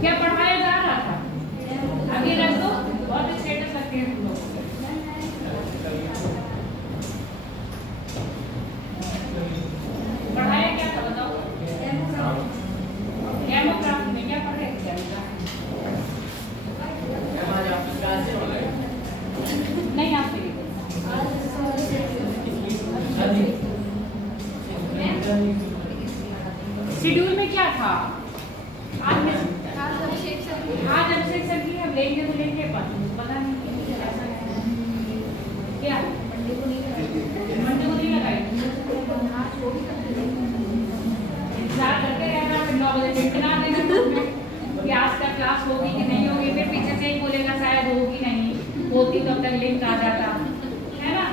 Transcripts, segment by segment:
क्या पढ़ाया जा रहा था? आगे रख दो, बहुत स्टेटस रखते हैं तुम लोग। पढ़ाया क्या था बताओ? डेमोग्राफी में क्या पढ़ रहे थे? नहीं आप शेड्यूल में क्या था? आज अभिषेक सर की हम लेंगे तो लेंगे, पता नहीं क्या मंडे को नहीं लगाए। इंतजार करते रहना, फिर 9 बजे इतना देना कि आज का क्लास होगी कि नहीं होगी, फिर पीछे से ही बोलेगा शायद होगी नहीं, होती तो अब तक लिंक आ जाता है ना।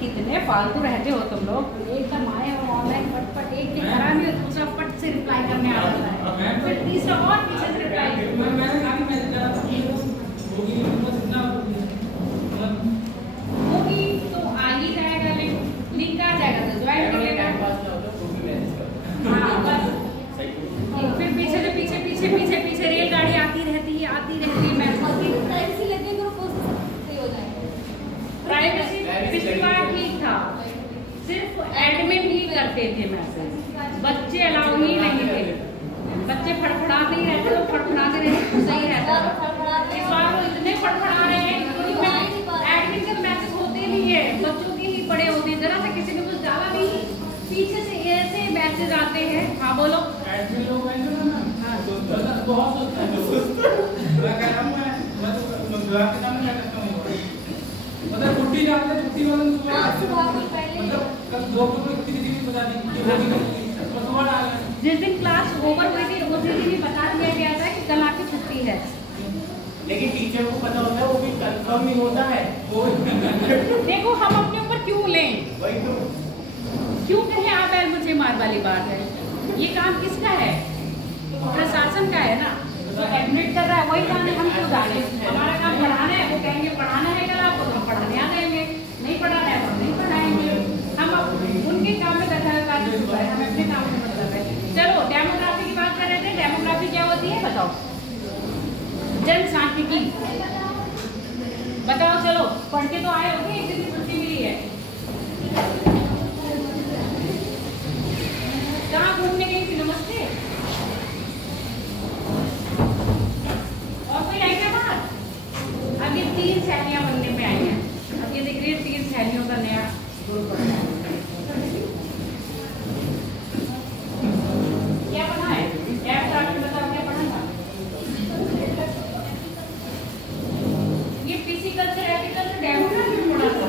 कितने फालतू रहते हो तुम लोग, एकदम आए हो ऑनलाइन फट एक दिन करा नहीं हो, दूसरा फट से रिप्लाई करने आ जाता है, फिर तीसरा और पीछे से रिप्लाई होगी तो आ ही जाएगा, लिंक आ जाएगा तो ज्वाइन कर लेगा। हाँ बस फिर पीछे से पीछे रेलगाड़ी आती रहती है मैं प्राइवेसी पिछली बार ठीक था, सिर्फ एडमिन ही करते थे मैसेज, बच्चे अलाउ ही नहीं थे, बच्चे फड़फड़ाते ही रहते तो फड़फड़ाते रहते तो सही रहता था। इस बार वो इतने फड़फड़ा रहे हैं, एडमिन के मैसेज होते नहीं है, बच्चों के ही बड़े होते हैं, जरा सा किसी ने कुछ डाला नहीं, पीछे से ऐसे मैसेज आते हैं। हाँ बोलो। एडमिन लोग बहुत होता है, मतलब छुट्टी जाते हैं, छुट्टी वाले कल 2 को किसी बता दी जिस दिन क्लास ओवर हुई थी उसी दिन ही बता दिया गया था कि कल आपकी छुट्टी है, लेकिन टीचर को पता होता है, वो भी कंफर्म नहीं होता है। देखो हम अपने ऊपर क्यों लें, वही तो क्यों कहें आप बैल मुझे मार वाली बात है। ये काम किसका है? प्रशासन का है ना, जो एडमिट कर रहा है वही काम है, हम क्यों जाने। हमारा काम पढ़ाना है, वो कहेंगे पढ़ाना है कल आपको तो हम पढ़ाने आ जाएंगे, नहीं पढ़ाना है तो नहीं पढ़ाएंगे। हम उनके काम में दखल अंदाजी है, हमें अपने काम में मतलब है। चलो डेमोग्राफी की बात कर रहे थे, डेमोग्राफी क्या होती है बताओ? जनसांख्यिकी बताओ। चलो पढ़ के तो आए होंगे, एक दिन की छुट्टी मिली है, कहाँ घूमने गई थी? नमस्ते। और कोई आई क्या बात? अब ये 3 सहेलियां बनने में आई हैं, अब ये देख रही है 3 सहेलियों का नया रोल बन रहा है। क्या पढ़ा है? बताओ क्या पढ़ा था? ये फिजिकल से एथिकल से डेमोग्राफी पढ़ा था।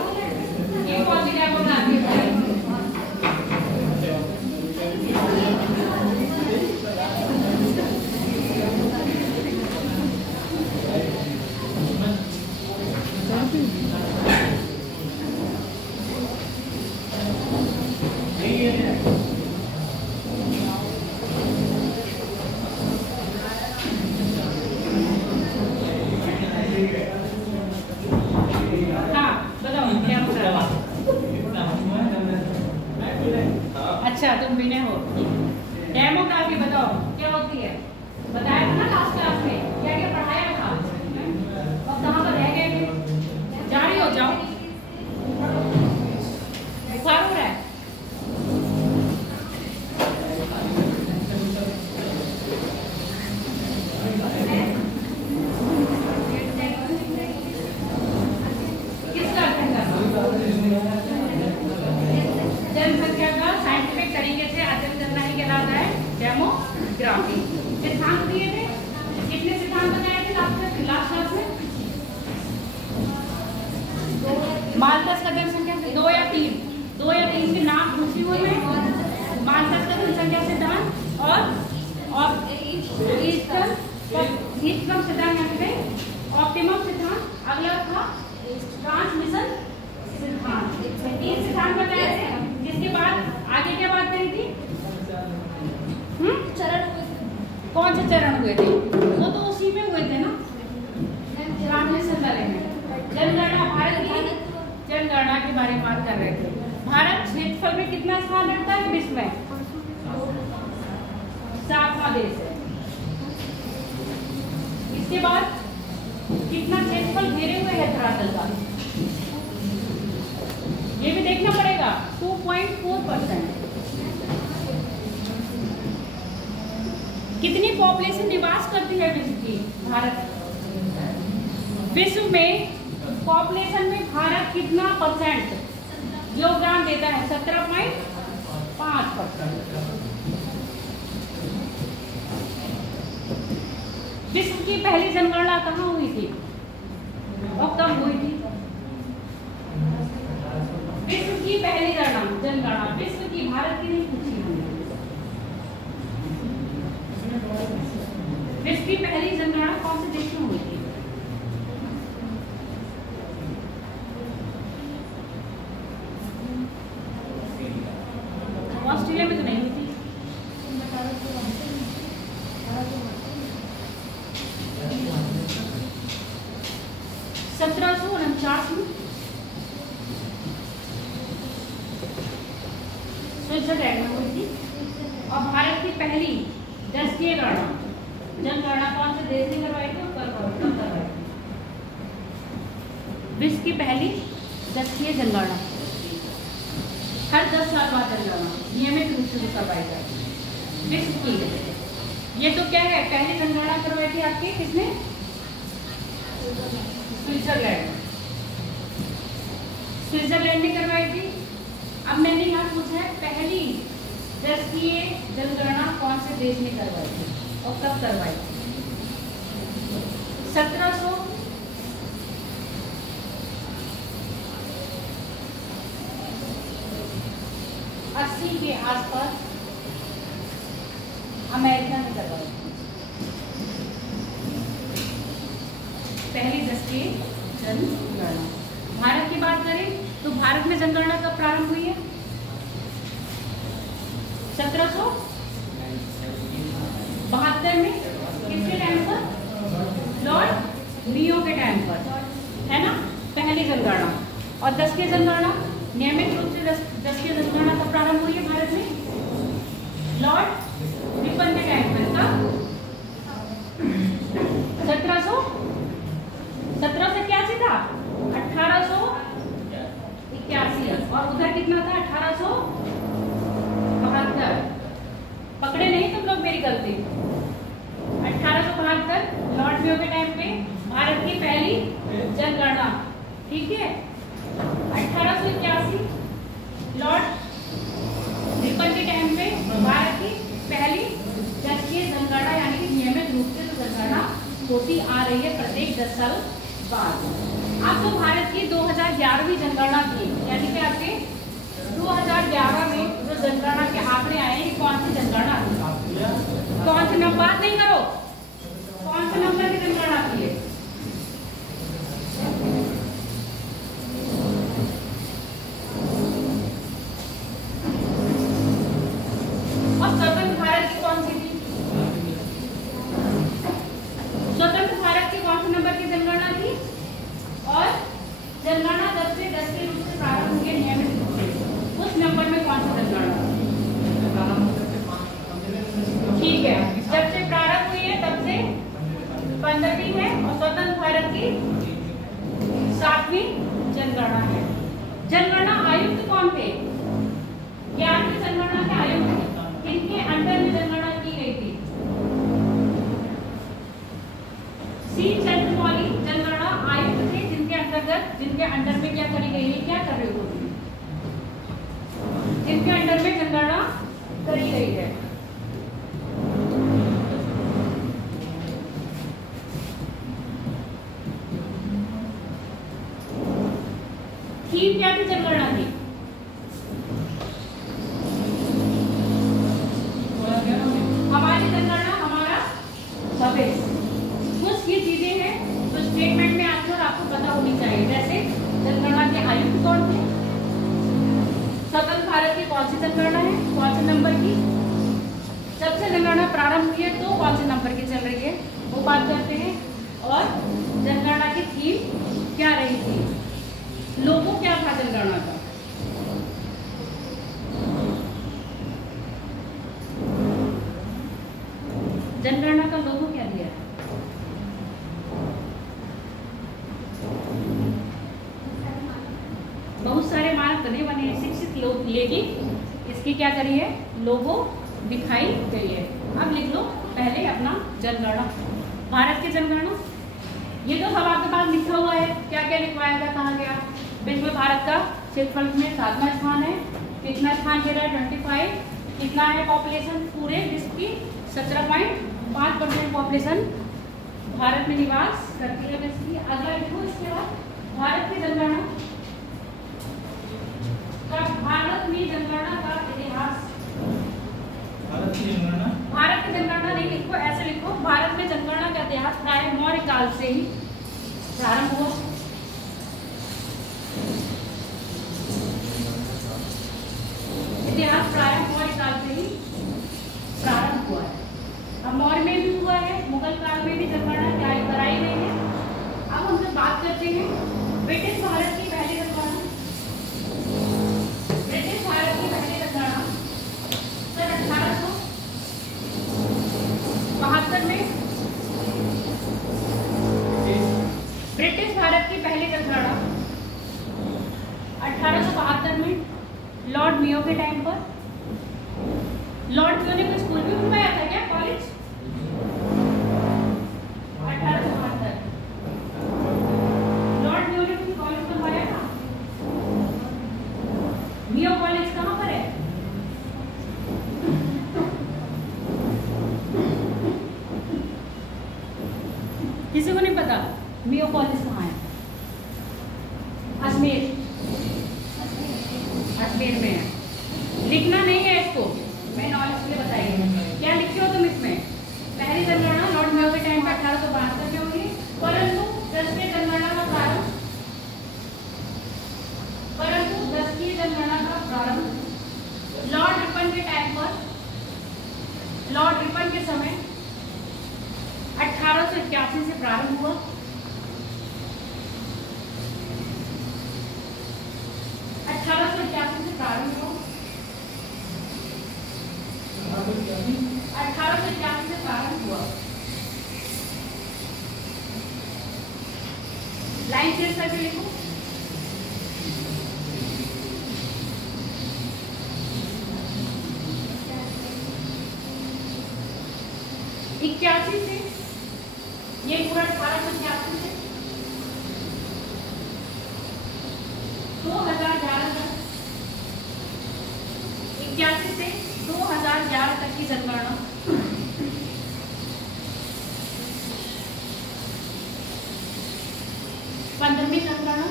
ये कौन सी डेमोग्राफी है? अच्छा तुम भी नहीं हो। डेमोग्राफी बताओ क्या होती है? बताया था ना लास्ट क्लास में, क्या क्या पढ़ाया था और कहाँ पर रह गए? जारी हो जाओ, बुखार हो रहा है। किसका अध्ययन करना? जनसंख्या का साइंटिफिक तरीके से अध्ययन करना ही कहलाता है डेमोग्राफी। सिद्धांत दिए थे, कितने सिद्धांत बनाए थे लास्ट क्लास में? मालथस का जनसंख्या 2 या 3 के नाम पूछी हुई है। मालथस का जनसंख्या सिद्धांत और इष्टतम सिद्धांत है, ऑप्टिमम सिद्धांत, अगला था ट्रांसमिशन सिद्धांत। 3 सिद्धांत बताए थे, जिसके बाद आगे क्या बात करी थी? चरण कौन से चरण हुए थे? वो तो उसी में हुए थे ना, ट्रांसमिशन वाले में। जनगणना, भारत की जनगणना के बारे में बात कर रहे थे। भारत क्षेत्रफल में कितना स्थान रखता है विश्व में? 7वां देश है। उसके बाद कितना क्षेत्रफल घेरे हुए है धरातल का, ये भी देखना पड़ेगा। 2.4%। कितनी पॉपुलेशन निवास करती है विश्व की? भारत। विश्व में पॉपुलेशन में भारत कितना परसेंट योगदान देता है? 17.5%। विश्व की पहली जनगणना कहाँ हुई थी और कब हुई थी? विश्व की पहली जनगणना विश्व की, भारत की नहीं पूछी हमने। विश्व की पहली जनगणना कौन से देश में हुई थी? ऑस्ट्रेलिया में तो नहीं हुई थी। 1749 में स्विट्जरलैंड में हुई थी। और भारत की पहली 10वीं जनगणना कौन से देश ने करवाई थी? करवाई थी। विश्व की पहली 10वीं जनगणना हर 10 साल बाद जनगणना नियमित रूप से करवाई जाती विश्व की। ये तो क्या है, पहली जनगणना करवाई थी आपकी किसने? स्विट्जरलैंड ने करवाई थी। अब मैंने यहाँ पूछा है पहली 10वीं जनगणना कौन से देश ने करवाई थी और कब करवाई थी? 1780 के आसपास अमेरिका ने करवाई थी पहली 10वीं जनगणना। भारत की बात करें तो भारत में जनगणना कब प्रारंभ हुई है? 1772 में। किसके टाइम पर? लॉर्ड रियो के टाइम पर, है ना, पहली जनगणना। और 10वीं जनगणना नियमित रूप से 10वीं जनगणना कब प्रारंभ हुई है भारत में? लॉर्ड रिपन के टाइम पर। कब? 1781 था, 1881। और उधर कितना था? 1872। पकड़े नहीं तुम लोग मेरी गलती। 1872 लॉर्ड रियो के टाइम पे भारत की पहली जनगणना, ठीक है। 1881 लॉर्ड रिपन के टाइम पे भारत की पहली 10वीं जनगणना, यानी कि नियमित रूप से जनगणना होती आ रही है प्रत्येक 10 साल बाद। आपको भारत की 2011वीं जनगणना थी, यानी कि आपके 2011 में जो जनगणना के आंकड़े आए हैं, कौन सी जनगणना थी? कौन से नंबर? बात नहीं करो, कौन से नंबर की जनगणना थी? और स्वतंत्र भारत की कौन सी थी? स्वतंत्र भारत की कौन से नंबर की जनगणना थी? और जनगणना जब से 10वीं रूप से प्रारंभ हुई नियमित रूप से, उस नंबर में कौन सी जनगणना? ठीक है, जब से प्रारंभ हुई है तब से 15वीं है। और स्वतंत्र भारत की 7वीं जनगणना है। जनगणना आयुक्त कौन थे? 11वीं जनगणना के आयुक्त किनके अंडर में जनगणना की गई थी? सी चंद्रमौली जनगणना आयुक्त थे, जिनके अंडर में क्या करी गई है? क्या कर रही होगी? जिनके अंडर में जनगणना करी गई है। थीम क्या थी जनगणना की? हमारी जनगणना हमारा भविष्य। कुछ ये चीजें हैं जो स्टेटमेंट में आती है और आपको पता होनी चाहिए। जैसे जनगणना के आयुक्त कौन थे? स्वतंत्र भारत की कौन सी जनगणना है, कौन से नंबर की? जब से जनगणना प्रारंभ हुई है तो कौन से नंबर की चल रही है, वो बात करते हैं। और जनगणना की थीम क्या रही थी? लोगो क्या था जनगणना का? जनगणना का लोगो क्या दिया है? क्या करी है, लोगो दिखाई गई है। अब लिख लो पहले अपना जनगणना, भारत की जनगणना। ये तो सब आपके पास लिखा हुआ है, क्या क्या लिखवाया था, कहा गया विश्व भारत का क्षेत्रफल में 7वां स्थान है, कितना स्थान दे रहा है 25, कितना है पॉपुलेशन पूरे विश्व की 17.5% पॉपुलेशन भारत में निवास करती है विश्व की। अगला लिखो इसके बाद भारत की जनगणना, भारत में जनगणना का इतिहास। भारत की जनगणना नहीं लिखो, ऐसे लिखो भारत में जनगणना का इतिहास प्राय मौर्य काल से ही प्रारंभ हुआ। इतिहास प्राय मौर्य काल से ही प्रारंभ हुआ है। अब मौर्य में भी हुआ है, मुगल काल में भी जनगणना कराई गई है। अब हम लोग बात करते हैं ब्रिटिश भारत की पहली जनगणना। ब्रिटिश भारत की पहली जनगणना सन 1872 में। ब्रिटिश भारत की पहली जनगणना 1872 में लॉर्ड मेयो के टाइम पर। लॉर्ड मेयो ने कोई स्कूल भी बनवाया था क्या, कॉलेज? 1872 लॉर्ड मेयो ने कोई कॉलेज बनवाया था? मेयो कॉलेज कहाँ पर है? किसी को नहीं पता मेयो कॉलेज कहाँ है? अजमेर, अजमेर में है। लिखना नहीं है इसको, मैं नॉलेज के लिए बताइए क्या लिखे हो तुम इसमें। पहली जनगणना लॉर्ड मेयो के टाइम पर 1872 में हुई, परंतु 10वीं जनगणना का प्रारंभ लॉर्ड रिपन के टाइम पर, लॉर्ड रिपन के समय 1881 से प्रारंभ हुआ। 1881 से प्रारंभ हुआ, 1881 से प्रारंभ हुआ। लाइन चेंज करके लिखो। इक्यासी से ये पूरा 1881 से 2011 तक, 81 से 2011 तक की जनगणना। पंद्रहवीं जनगणना,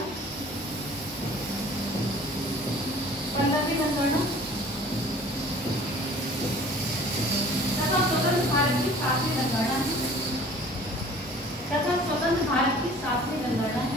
15वीं जनगणना तथा स्वतंत्र भारत की 7वीं जनगणना है, तथा स्वतंत्र भारत की 7वीं जनगणना है।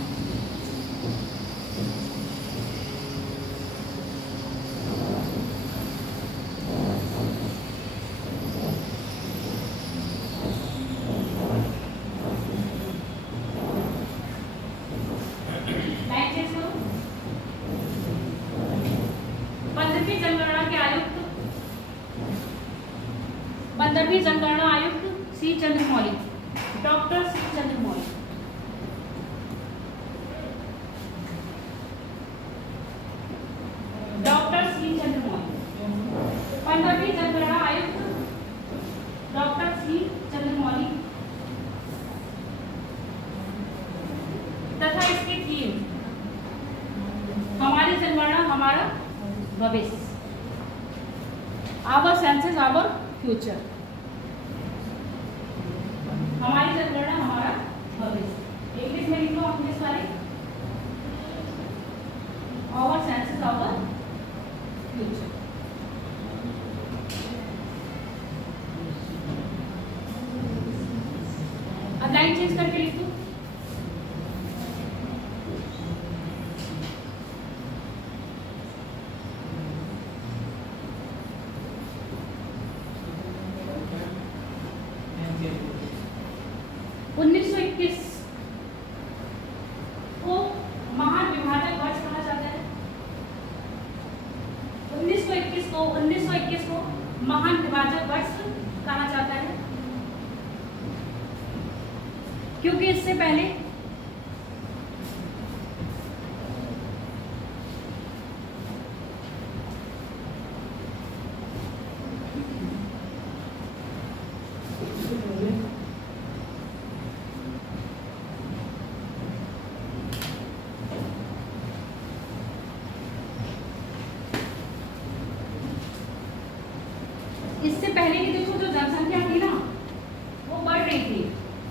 पंद्रहवीं जनगणना आयुक्त C Chandramouli, doctor C Chandramouli. Doctor C Chandramouli 15वीं जनगणना आयुक्त डॉक्टर सी चंद्रमौली, तथा इसकी थीम हमारी जनगणना हमारा भविष्य, आवर सेंसेस आवर फ्यूचर। हमारी जनगणना हमारा भविष्य, इंग्लिश में लिख लो इंग्लिश वाले, आवर सेंसेस आवर फ्यूचर। अब लाइन चेंज करके लिख दो। महान विभाजक वर्ष कहा जाता है, क्योंकि इससे पहले पहले की देखो जो जनसंख्या थी ना वो बढ़ रही थी,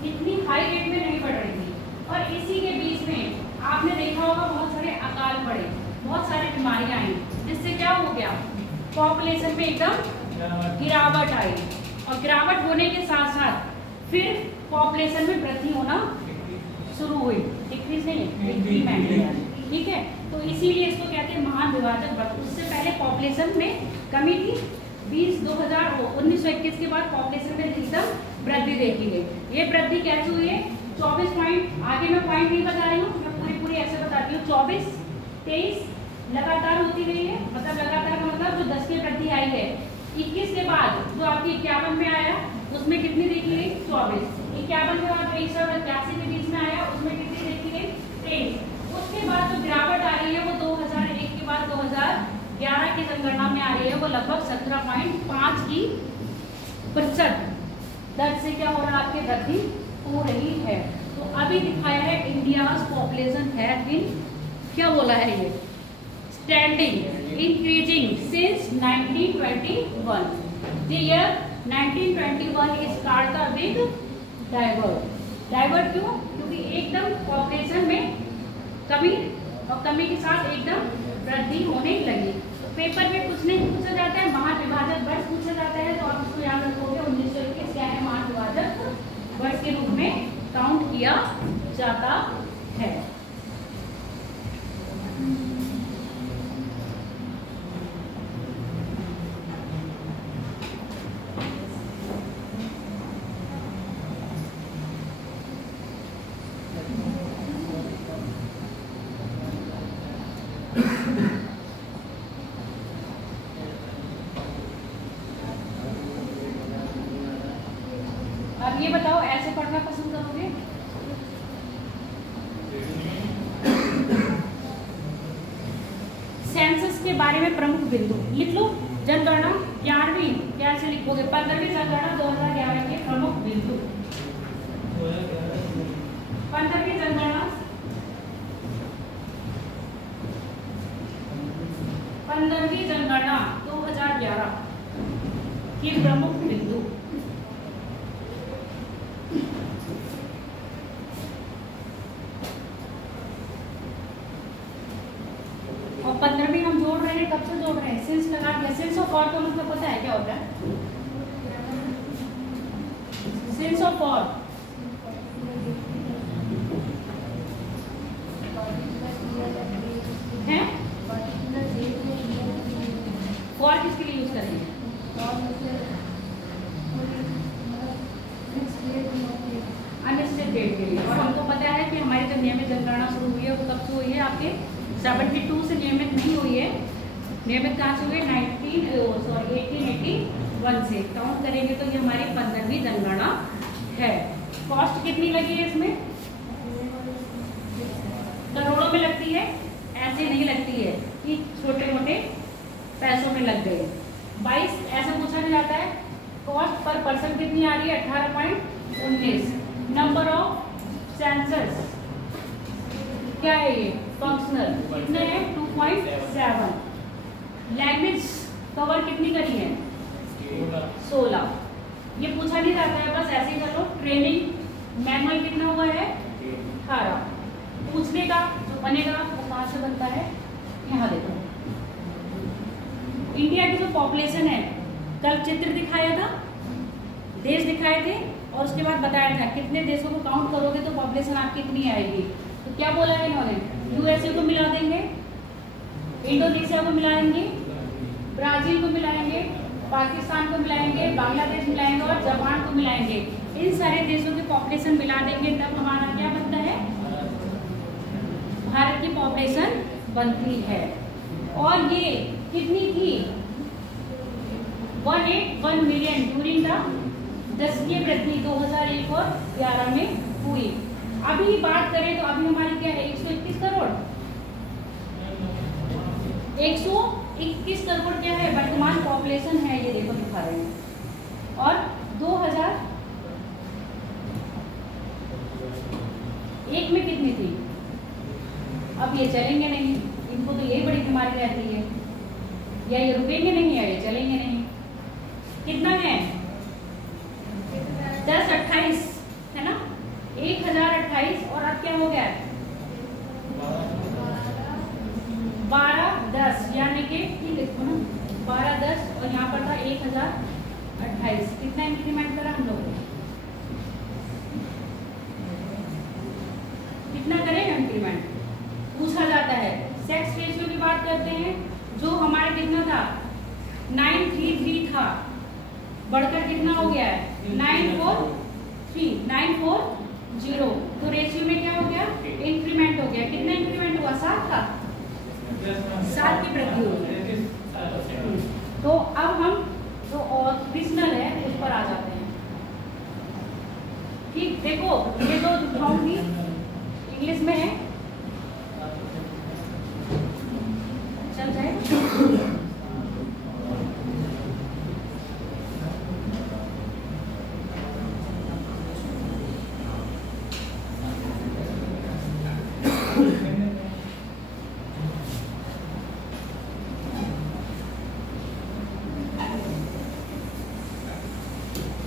इतनी हाई रेट में नहीं बढ़ रही थी। और इसी के बीच में आपने देखा होगा बहुत सारे अकाल पड़े, बहुत सारी बीमारियां आई, जिससे क्या हो गया, पॉपुलेशन में एकदम गिरावट आई। और गिरावट होने के साथ साथ फिर पॉपुलेशन में वृद्धि होना शुरू हुई, डिक्रीज नहीं, इंक्रीमेंट, ठीक है। तो इसीलिए इसको कहते हैं महान विभाजक वक्र। उससे पहले पॉपुलेशन में कमी थी, 1921 के बाद पॉपुलेशन में एकदम वृद्धि देखी गई। ये वृद्धि कैसे हुई है, 24 पॉइंट, आगे मैं पॉइंट नहीं बता रही हूँ, मैं पूरी ऐसे बताती हूँ, 24, 23 लगातार होती रही है, मतलब लगातार का मतलब जो 10 की वृद्धि आई है। 21 के बाद जो आपकी 51 में आया उसमें कितनी देखी गई, 24। 51 के बाद 1981 के बीच में आया, उसमें कितनी देखी गई, 23। उसके बाद जो गिरावट आ रही है वो 2001 के बाद 2011 की जनगणना में आ रही है, वो लगभग 17.5 की प्रतिशत दर से क्या हो रहा है, आपकी वृद्धि हो रही है। तो अभी दिखाया है इंडिया पॉपुलेशन है इन, क्या बोला है ये, standing increasing since 1921। The year 1921 is called the big divert. Divert क्यों, क्योंकि एकदम पॉपुलेशन में कमी और कमी के साथ एकदम वृद्धि होने लगी। तो पेपर में कुछ नहीं पूछा जाता है, महान विभाजक वर्ष पूछा जाता है, तो आप इसको याद रखोगे। 1921 क्या है, महान विभाजक वर्ष के रूप में काउंट किया जाता है। अब ये बताओ, ऐसे पढ़ना पसंद करोगे? सेंसस के बारे में प्रमुख बिंदु लिख लो। जनगणना 11वीं कैसे लिखोगे, 15वीं जनगणना 2011 के प्रमुख बिंदु। 15वीं जनगणना 15वीं जनगणना 2011 के प्रमुख बिंदु। और 15वीं हम जोड़ रहे हैं, कब से जोड़ रहे हैं, सिंस लगा दिया। सिंस ऑफ और का मतलब पता है क्या होता है, सिंस ऑफ और है, फॉर किसके लिए यूज करेंगे, अनिश्चित डेट के लिए। और हमको पता है कि हमारी जो नियमित जनगणना शुरू हुई है वो कब से हुई है, आपके 72 से नियमित नहीं हुई है। नियमित कहाँ से हुई है, 1881 से। काउंट करेंगे तो ये हमारी 15वीं जनगणना है। कॉस्ट कितनी लगी है इसमें, करोड़ों में लगती है, ऐसे नहीं लगती है कि छोटे मोटे पैसों में लग गए। 22 ऐसा पूछा नहीं जाता है। कॉस्ट पर पर्सन कितनी आ रही है, 18.19। नंबर ऑफ सेंसस क्या है, ये फंक्शनल कितने हैं, 2.7। लैंग्वेज कवर कितनी करी है, 16। ये पूछा नहीं जाता है, बस ऐसे ही कर लो। ट्रेनिंग मैनुअल कितना हुआ है, 18। पूछने का जो बनेगा वो कहाँ से बनता है, यहाँ देखो। इंडिया की जो पॉपुलेशन है, कल चित्र दिखाया था, देश दिखाए थे, और उसके बाद बताया था कितने देशों को काउंट करोगे तो पॉपुलेशन आपकी कितनी आएगी। तो क्या बोला है इन्होंने, यूएसए को मिला देंगे, इंडोनेशिया को मिलाएंगे, ब्राजील को मिलाएंगे, पाकिस्तान को मिलाएंगे, बांग्लादेश मिलाएंगे और जापान को मिलाएंगे। इन सारे देशों की पॉपुलेशन मिला देंगे, तब हमारा क्या बनता है, भारत की पॉपुलेशन बनती है। और ये कितनी थी, 181 मिलियन ड्यूरिंग द 10वीं वृद्धि 2001 और 11 में हुई। अभी बात करें तो अभी हमारी क्या है, 121 करोड़। 121 करोड़ क्या है वर्तमान पॉपुलेशन है, ये देखो दिखा रहे हैं। और 2001 में कितनी थी, अब ये चलेंगे नहीं, इनको तो यही बड़ी बीमारी रहती है, या ये रुकेंगे नहीं या ये चलेंगे नहीं। कितना है, लो, कितना करें इंक्रीमेंट पूछा जाता है। सेक्स रेशियो की बात करते हैं, जो हमारा कितना था 933 था, बढ़कर कितना हो गया है 943 940, तो रेशियो में क्या हो गया इंक्रीमेंट हो गया। कितना इंक्रीमेंट हुआ 7 का 7 की वृद्धि हो गई। तो अब हम जो ऑरिजिनल है उस पर आ जाते हैं। ठीक, देखो ये तो दिखाऊंगी इंग्लिश में है, चल जाए।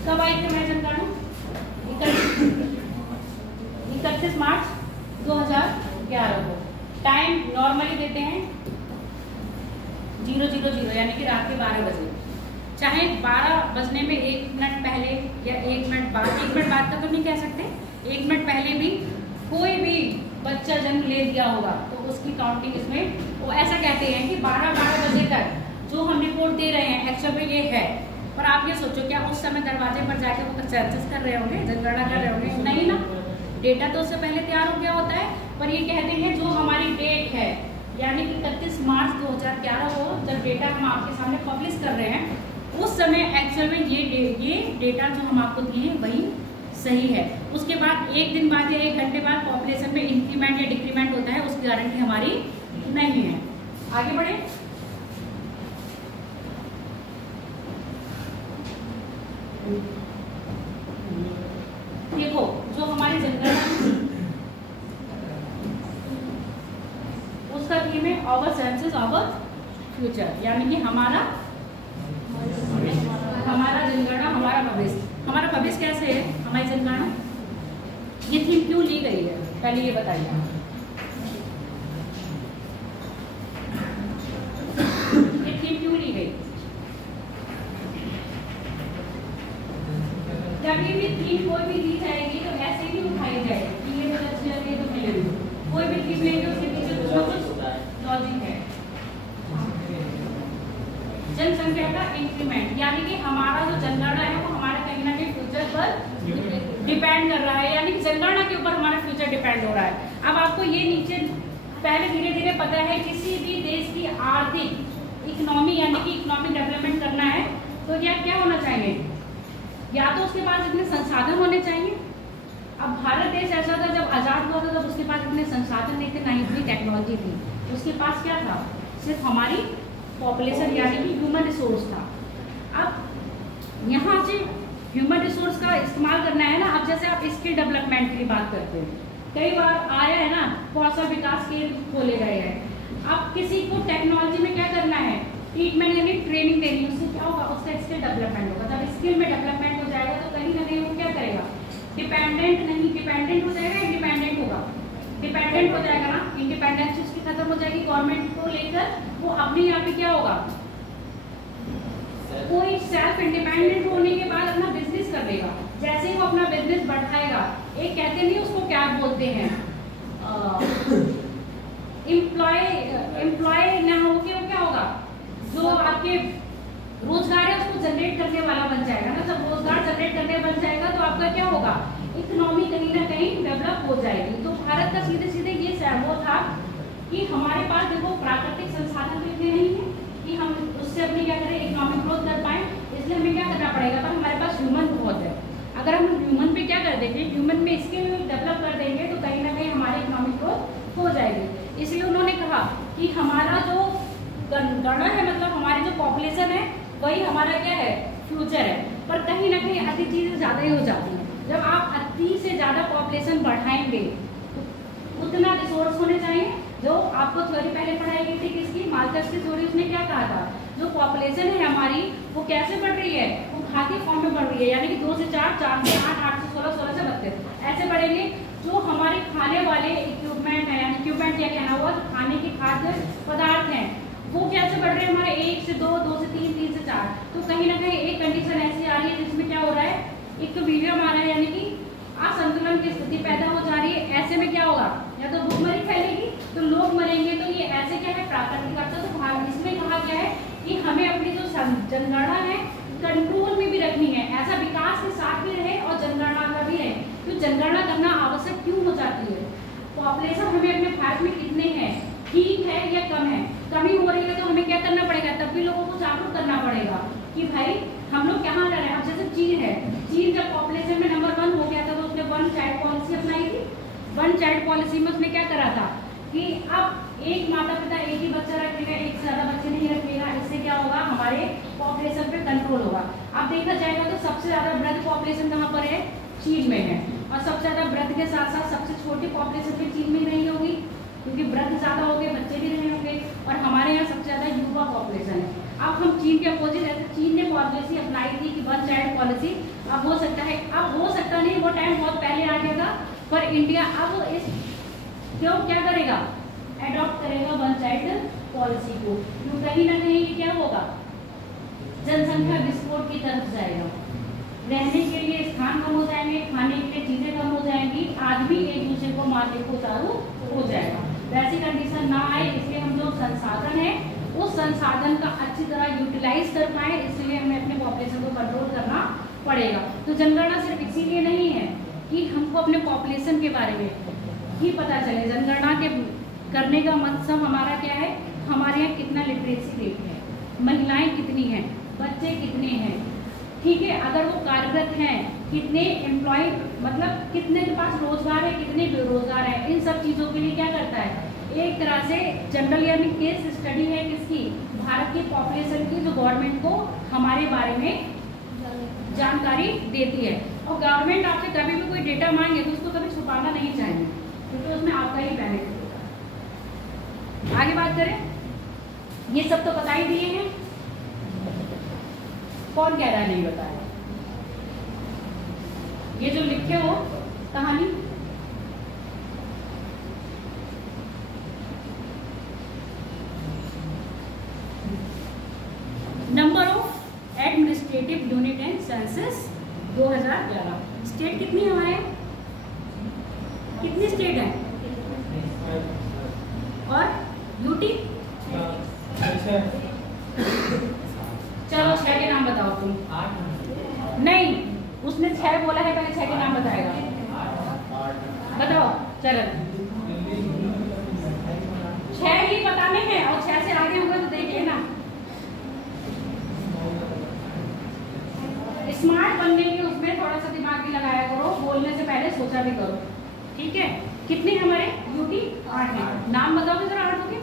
कब आई थी मैं जनगणना 31 मार्च 2011 को। टाइम नॉर्मली देते हैं 000 यानी कि रात के 12 बजे। चाहे 12 बजने में 1 मिनट पहले या 1 मिनट बाद, 1 मिनट बाद का तो नहीं कह सकते, 1 मिनट पहले भी कोई भी बच्चा जन्म ले लिया होगा तो उसकी काउंटिंग इसमें वो ऐसा कहते हैं कि 12 बजे तक जो हम रिपोर्ट दे रहे हैं एक्चुअल में ये है। पर आप ये सोचो क्या उस समय दरवाजे पर जाकर वो चर्चेस कर रहे होंगे, जनगणना कर रहे होंगे? नहीं ना, डेटा तो उससे पहले तैयार हो गया होता है। पर ये कहते हैं जो हमारी डेट है यानी कि 31 मार्च 2011 को जब डेटा हम आपके सामने पब्लिश कर रहे हैं उस समय एक्चुअल में ये डेटा जो हम आपको दिए वही सही है। उसके बाद 1 दिन बाद या 1 घंटे बाद पॉपुलेशन में इंक्रीमेंट या डिक्रीमेंट होता है, उसकी गारंटी हमारी नहीं है। आगे बढ़े। देखो जो हमारी जनगणना उसका थीम है आवर सेंसेस आवर फ्यूचर, यानी कि हमारा जनगणना हमारा भविष्य। हमारा भविष्य कैसे है हमारी जनगणना, ये थीम क्यों ली गई है पहले ये बताइए। ये थीम क्यों ली गई? जब भी थीम कोई भी दी जाएगी तो ऐसे ही उठाई जाएगी कि ये तो अच्छी लगे तो मैं लूँ। कोई भी थीम लेंगे उसके पीछे कुछ ना कुछ लॉजिक है। जनसंख्या का इंक्रीमेंट यानी कि हमारा जो जनगणना है वो हमारे कहीं ना कहीं फ्यूचर पर डिपेंड कर रहा है, यानी कि जनगणना के ऊपर हमारा फ्यूचर डिपेंड हो रहा है। अब आपको ये नीचे पहले धीरे धीरे पता है किसी भी देश की आर्थिक इकोनॉमी यानी कि इकोनॉमिक डेवलपमेंट करना है तो क्या होना चाहिए, या तो उसके पास इतने संसाधन होने चाहिए। अब भारत देश ऐसा था जब आज़ाद हुआ था तब उसके पास इतने संसाधन नहीं थे, ना ही इतनी टेक्नोलॉजी थी। उसके पास क्या था, सिर्फ हमारी पॉपुलेशन यानी कि ह्यूमन रिसोर्स था। अब यहाँ से ह्यूमन रिसोर्स का इस्तेमाल करना है ना। अब जैसे आप स्किल डेवलपमेंट की बात करते हैं, कई बार आया है ना कौशल विकास के खोले गए हैं। अब किसी को टेक्नोलॉजी में क्या करना है, ट्रीटमेंट यानी ट्रेनिंग देनी, उससे क्या होगा, उसका स्किल डेवलपमेंट होगा। जब स्किल में डेवलपमेंट हो जाएगा तो कहीं ना कहीं वो क्या करेगा, डिपेंडेंट नहीं, डिपेंडेंट हो जाएगा, इंडिपेंडेंट होगा। डिपेंडेंट हो जाएगा ना, इंडिपेंडेंस उसकी खत्म हो जाएगी गवर्नमेंट को लेकर, वो अपने यहाँ पे क्या होगा, कोई सेल्फ इंडिपेंडेंट होने के बाद अपना बिजनेस कर लेगा। जैसे ही वो अपना बिजनेस बढ़ाएगा, एक कहते नहीं उसको क्या बोलते हैं, एम्प्लॉय ना हो के वो क्या होगा, जो आपके रोजगार है उसको जनरेट करने वाला बन जाएगा ना। जब रोजगार जनरेट करने बन जाएगा तो आपका क्या होगा, इकोनॉमी कहीं ना कहीं डेवलप हो जाएगी। तो भारत का सीधे सीधे ये वो था कि हमारे पास देखो प्राकृतिक संसाधन तो इतने नहीं है कि हम उससे अपनी क्या करें इकोनॉमिक ग्रोथ कर पाए, इसलिए हमें क्या करना पड़ेगा, पर हमारे पास ह्यूमन बहुत है। अगर हम ह्यूमन पे क्या कर देंगे, ह्यूमन में स्किल डेवलप कर देंगे तो कहीं ना कहीं हमारी इकोनॉमिक ग्रोथ हो जाएगी। इसलिए उन्होंने कहा कि हमारा जो गणना है, मतलब हमारी जो पॉपुलेशन है वही हमारा क्या है, फ्यूचर है। पर कहीं ना कहीं अति चीजें ज्यादा ही हो जाती हैं। जब आप अति से ज्यादा पॉपुलेशन बढ़ाएंगे तो उतना रिसोर्स होने चाहिए। जो आपको थ्योरी पहले पढ़ाई गई थी किसकी, माल्थस की थ्योरी, उसने क्या कहा था, जो पॉपुलेशन है हमारी वो कैसे बढ़ रही है, वो घातीय फॉर्म में बढ़ रही है, यानी कि 2 से 4, 4 से 8, 8 से 16, 16 से 32 ऐसे बढ़ेंगे। जो हमारे खाने वाले इक्विपमेंट है, यानी इक्विपमेंट क्या कहना हुआ, खाने के खाद्य पदार्थ हैं, वो कैसे बढ़ रहे हैं हमारे 1 से 2, 2 से 3, 3 से 4। तो कहीं ना कहीं एक कंडीशन ऐसी आ रही है जिसमें क्या हो रहा है, इक्विलिब्रियम आ रहा है, यानी कि असंतुलन की स्थिति पैदा हो जा रही है। ऐसे में क्या होगा, या तो भूखमरी फैलेगी तो लोग मरेंगे। तो ये ऐसे क्या है, प्राकृतिक आपदा। तो इसमें कहा गया है कि हमें अपनी जो जनगणना है कंट्रोल में भी रखनी है, ऐसा विकास के साथ भी रहे और जनगणना का भी रहे। तो जनगणना करना आवश्यक क्यों हो जाती है? पॉपुलेशन हमें अपने भारत में कितने हैं, ठीक है या कम है? कमी हो रही है तो हमें क्या करना पड़ेगा, तब भी लोगों को जागरूक करना पड़ेगा कि भाई हम लोग कहाँ रह रहे हैं। अब जैसे चीन है, चीन जब पॉपुलेशन में नंबर 1 हो गया था तो उसने वन चाइल्ड पॉलिसी अपनाई थी। वन चाइल्ड पॉलिसी में उसने क्या करा था कि अब एक माता पिता एक ही बच्चा रखेगा, एक से ज़्यादा बच्चे नहीं रखेगा। इससे क्या होगा, हमारे पॉपुलेशन पे कंट्रोल होगा। अब देखा जाएगा तो सबसे ज़्यादा वृद्ध पॉपुलेशन कहाँ पर है, चीन में है। और सबसे ज़्यादा वृद्ध के साथ साथ सबसे छोटी पॉपुलेशन भी चीन में नहीं होगी, क्योंकि वृद्ध ज़्यादा हो गए, बच्चे भी नहीं होंगे। और हमारे यहाँ सबसे ज़्यादा युवा पॉपुलेशन है। अब हम चीन के अपोजिट, ऐसे चीन ने पॉलिसी अपनाई थी कि वन चाइल्ड पॉलिसी। अब हो सकता है, अब हो सकता नहीं, वो टाइम बहुत पहले आ गया था, पर इंडिया अब इस क्यों क्या करेगा, एडॉप्ट करेगा वन चाइल्ड पॉलिसी को। क्यों, कहीं ना कहीं क्या होगा, जनसंख्या विस्फोट की तरफ जाएगा। रहने के लिए स्थान कम हो जाएंगे, खाने के लिए चीजें कम हो जाएंगी, आदमी एक दूसरे को मारने को चालू हो जाएगा। वैसी कंडीशन ना आए, इसलिए हम जो संसाधन है उस संसाधन का अच्छी तरह यूटिलाइज कर पाए, इसलिए हमें अपने पॉपुलेशन को कंट्रोल करना पड़ेगा। तो जनगणना सिर्फ इसीलिए नहीं है कि हमको अपने पॉपुलेशन के बारे में ही पता चले। जनगणना के करने का मकसद हमारा क्या है, हमारे यहाँ कितना लिटरेसी रेट है, महिलाएं कितनी हैं, बच्चे कितने हैं, ठीक है, अगर वो कार्यरत हैं, कितने एम्प्लॉय, मतलब कितने के पास रोजगार है, कितने बेरोजगार है। इन सब चीज़ों के लिए क्या करता है, एक तरह से जनरल यानी केस स्टडी है किसकी, भारत की पॉपुलेशन की, जो गवर्नमेंट को हमारे बारे में जानकारी देती है। और गवर्नमेंट आपसे कभी भी कोई डेटा मांगे तो उसको कभी छुपाना नहीं चाहिए, क्योंकि उसमें आपका ही बेनिफिट होगा। आगे बात करें, ये सब तो बता ही दिए हैं, कौन कह रहा है नहीं बताया? ये जो लिखे हो कहानी, number of administrative unit and census 2011। State कितनी है हमारे, कितनी स्टेट है, और यूटी? चलो 6 के नाम बताओ तुम। 8 नहीं, उसने 6 बोला है, पहले 6 के नाम बताएगा, बताओ। चलो 6 ही बताने हैं, और 6 से आगे होगा तो देखिए ना। स्मार्ट बनने के उसमें थोड़ा सा दिमाग भी लगाया करो, बोलने से पहले सोचा भी करो, ठीक है। कितने हमारे यूटी? 8 है। नाम बताओगे जरा 8 के।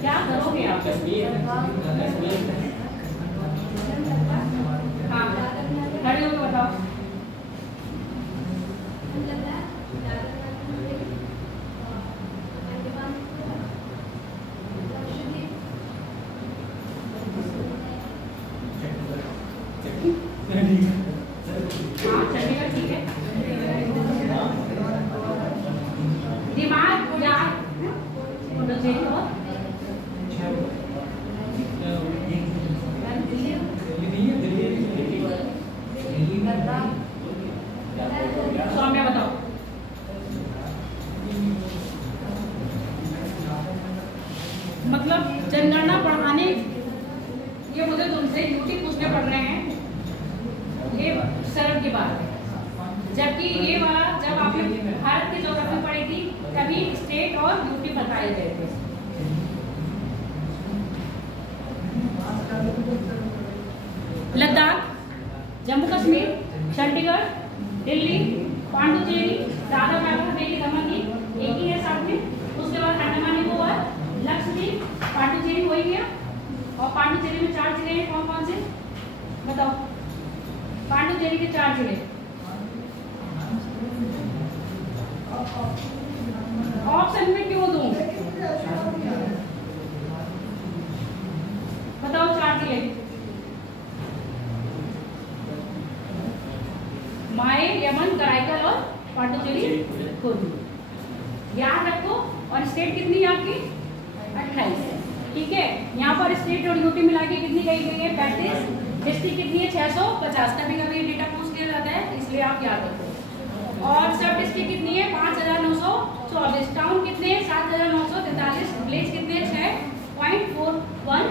क्या करोगे आप? हाँ, खड़े होकर बताओ। दिमाग याद सौम्या बताओ। मतलब जनगणना पढ़ाने, ये मुझे तुमसे यूटी पूछने पड़ रहे हैं, ये शर्म की बात है। जबकि ये वाला जब आपने भारत की ज्योग्राफी पढ़ी थी तभी स्टेट और यूटी बताए गए थे। लद्दाख, जम्मू कश्मीर, चंडीगढ़, दिल्ली, पांडुचेरी, दादरा नगर हवेली, दमन एक ही है साथ में। उसके बाद अंडमान निकोबार, लक्षद्वीप, पांडुचेरी हो ही गया। और पांडुचेरी में 4 जिले हैं, कौन कौन से बताओ? पांडुचेरी के 4 जिले। ऑप्शन में क्यों दूं? बताओ 4 जिले। माए, यमन, कराईकल और पांडुचेरी खुर्द। याद रखो और स्टेट कितनी है आपकी 28 है। ठीक है, यहाँ पर स्टेट और यूपी मिला के कितनी कही गई है 35, डिस्ट्रिक्ट कितनी है 650। कभी कभी डेटा पूछ लिया जाता है इसलिए आप याद रखो। और सब डिस्ट्रिक्ट कितनी है 5924, टाउन कितने हैं 7943, विलेज कितने 6.41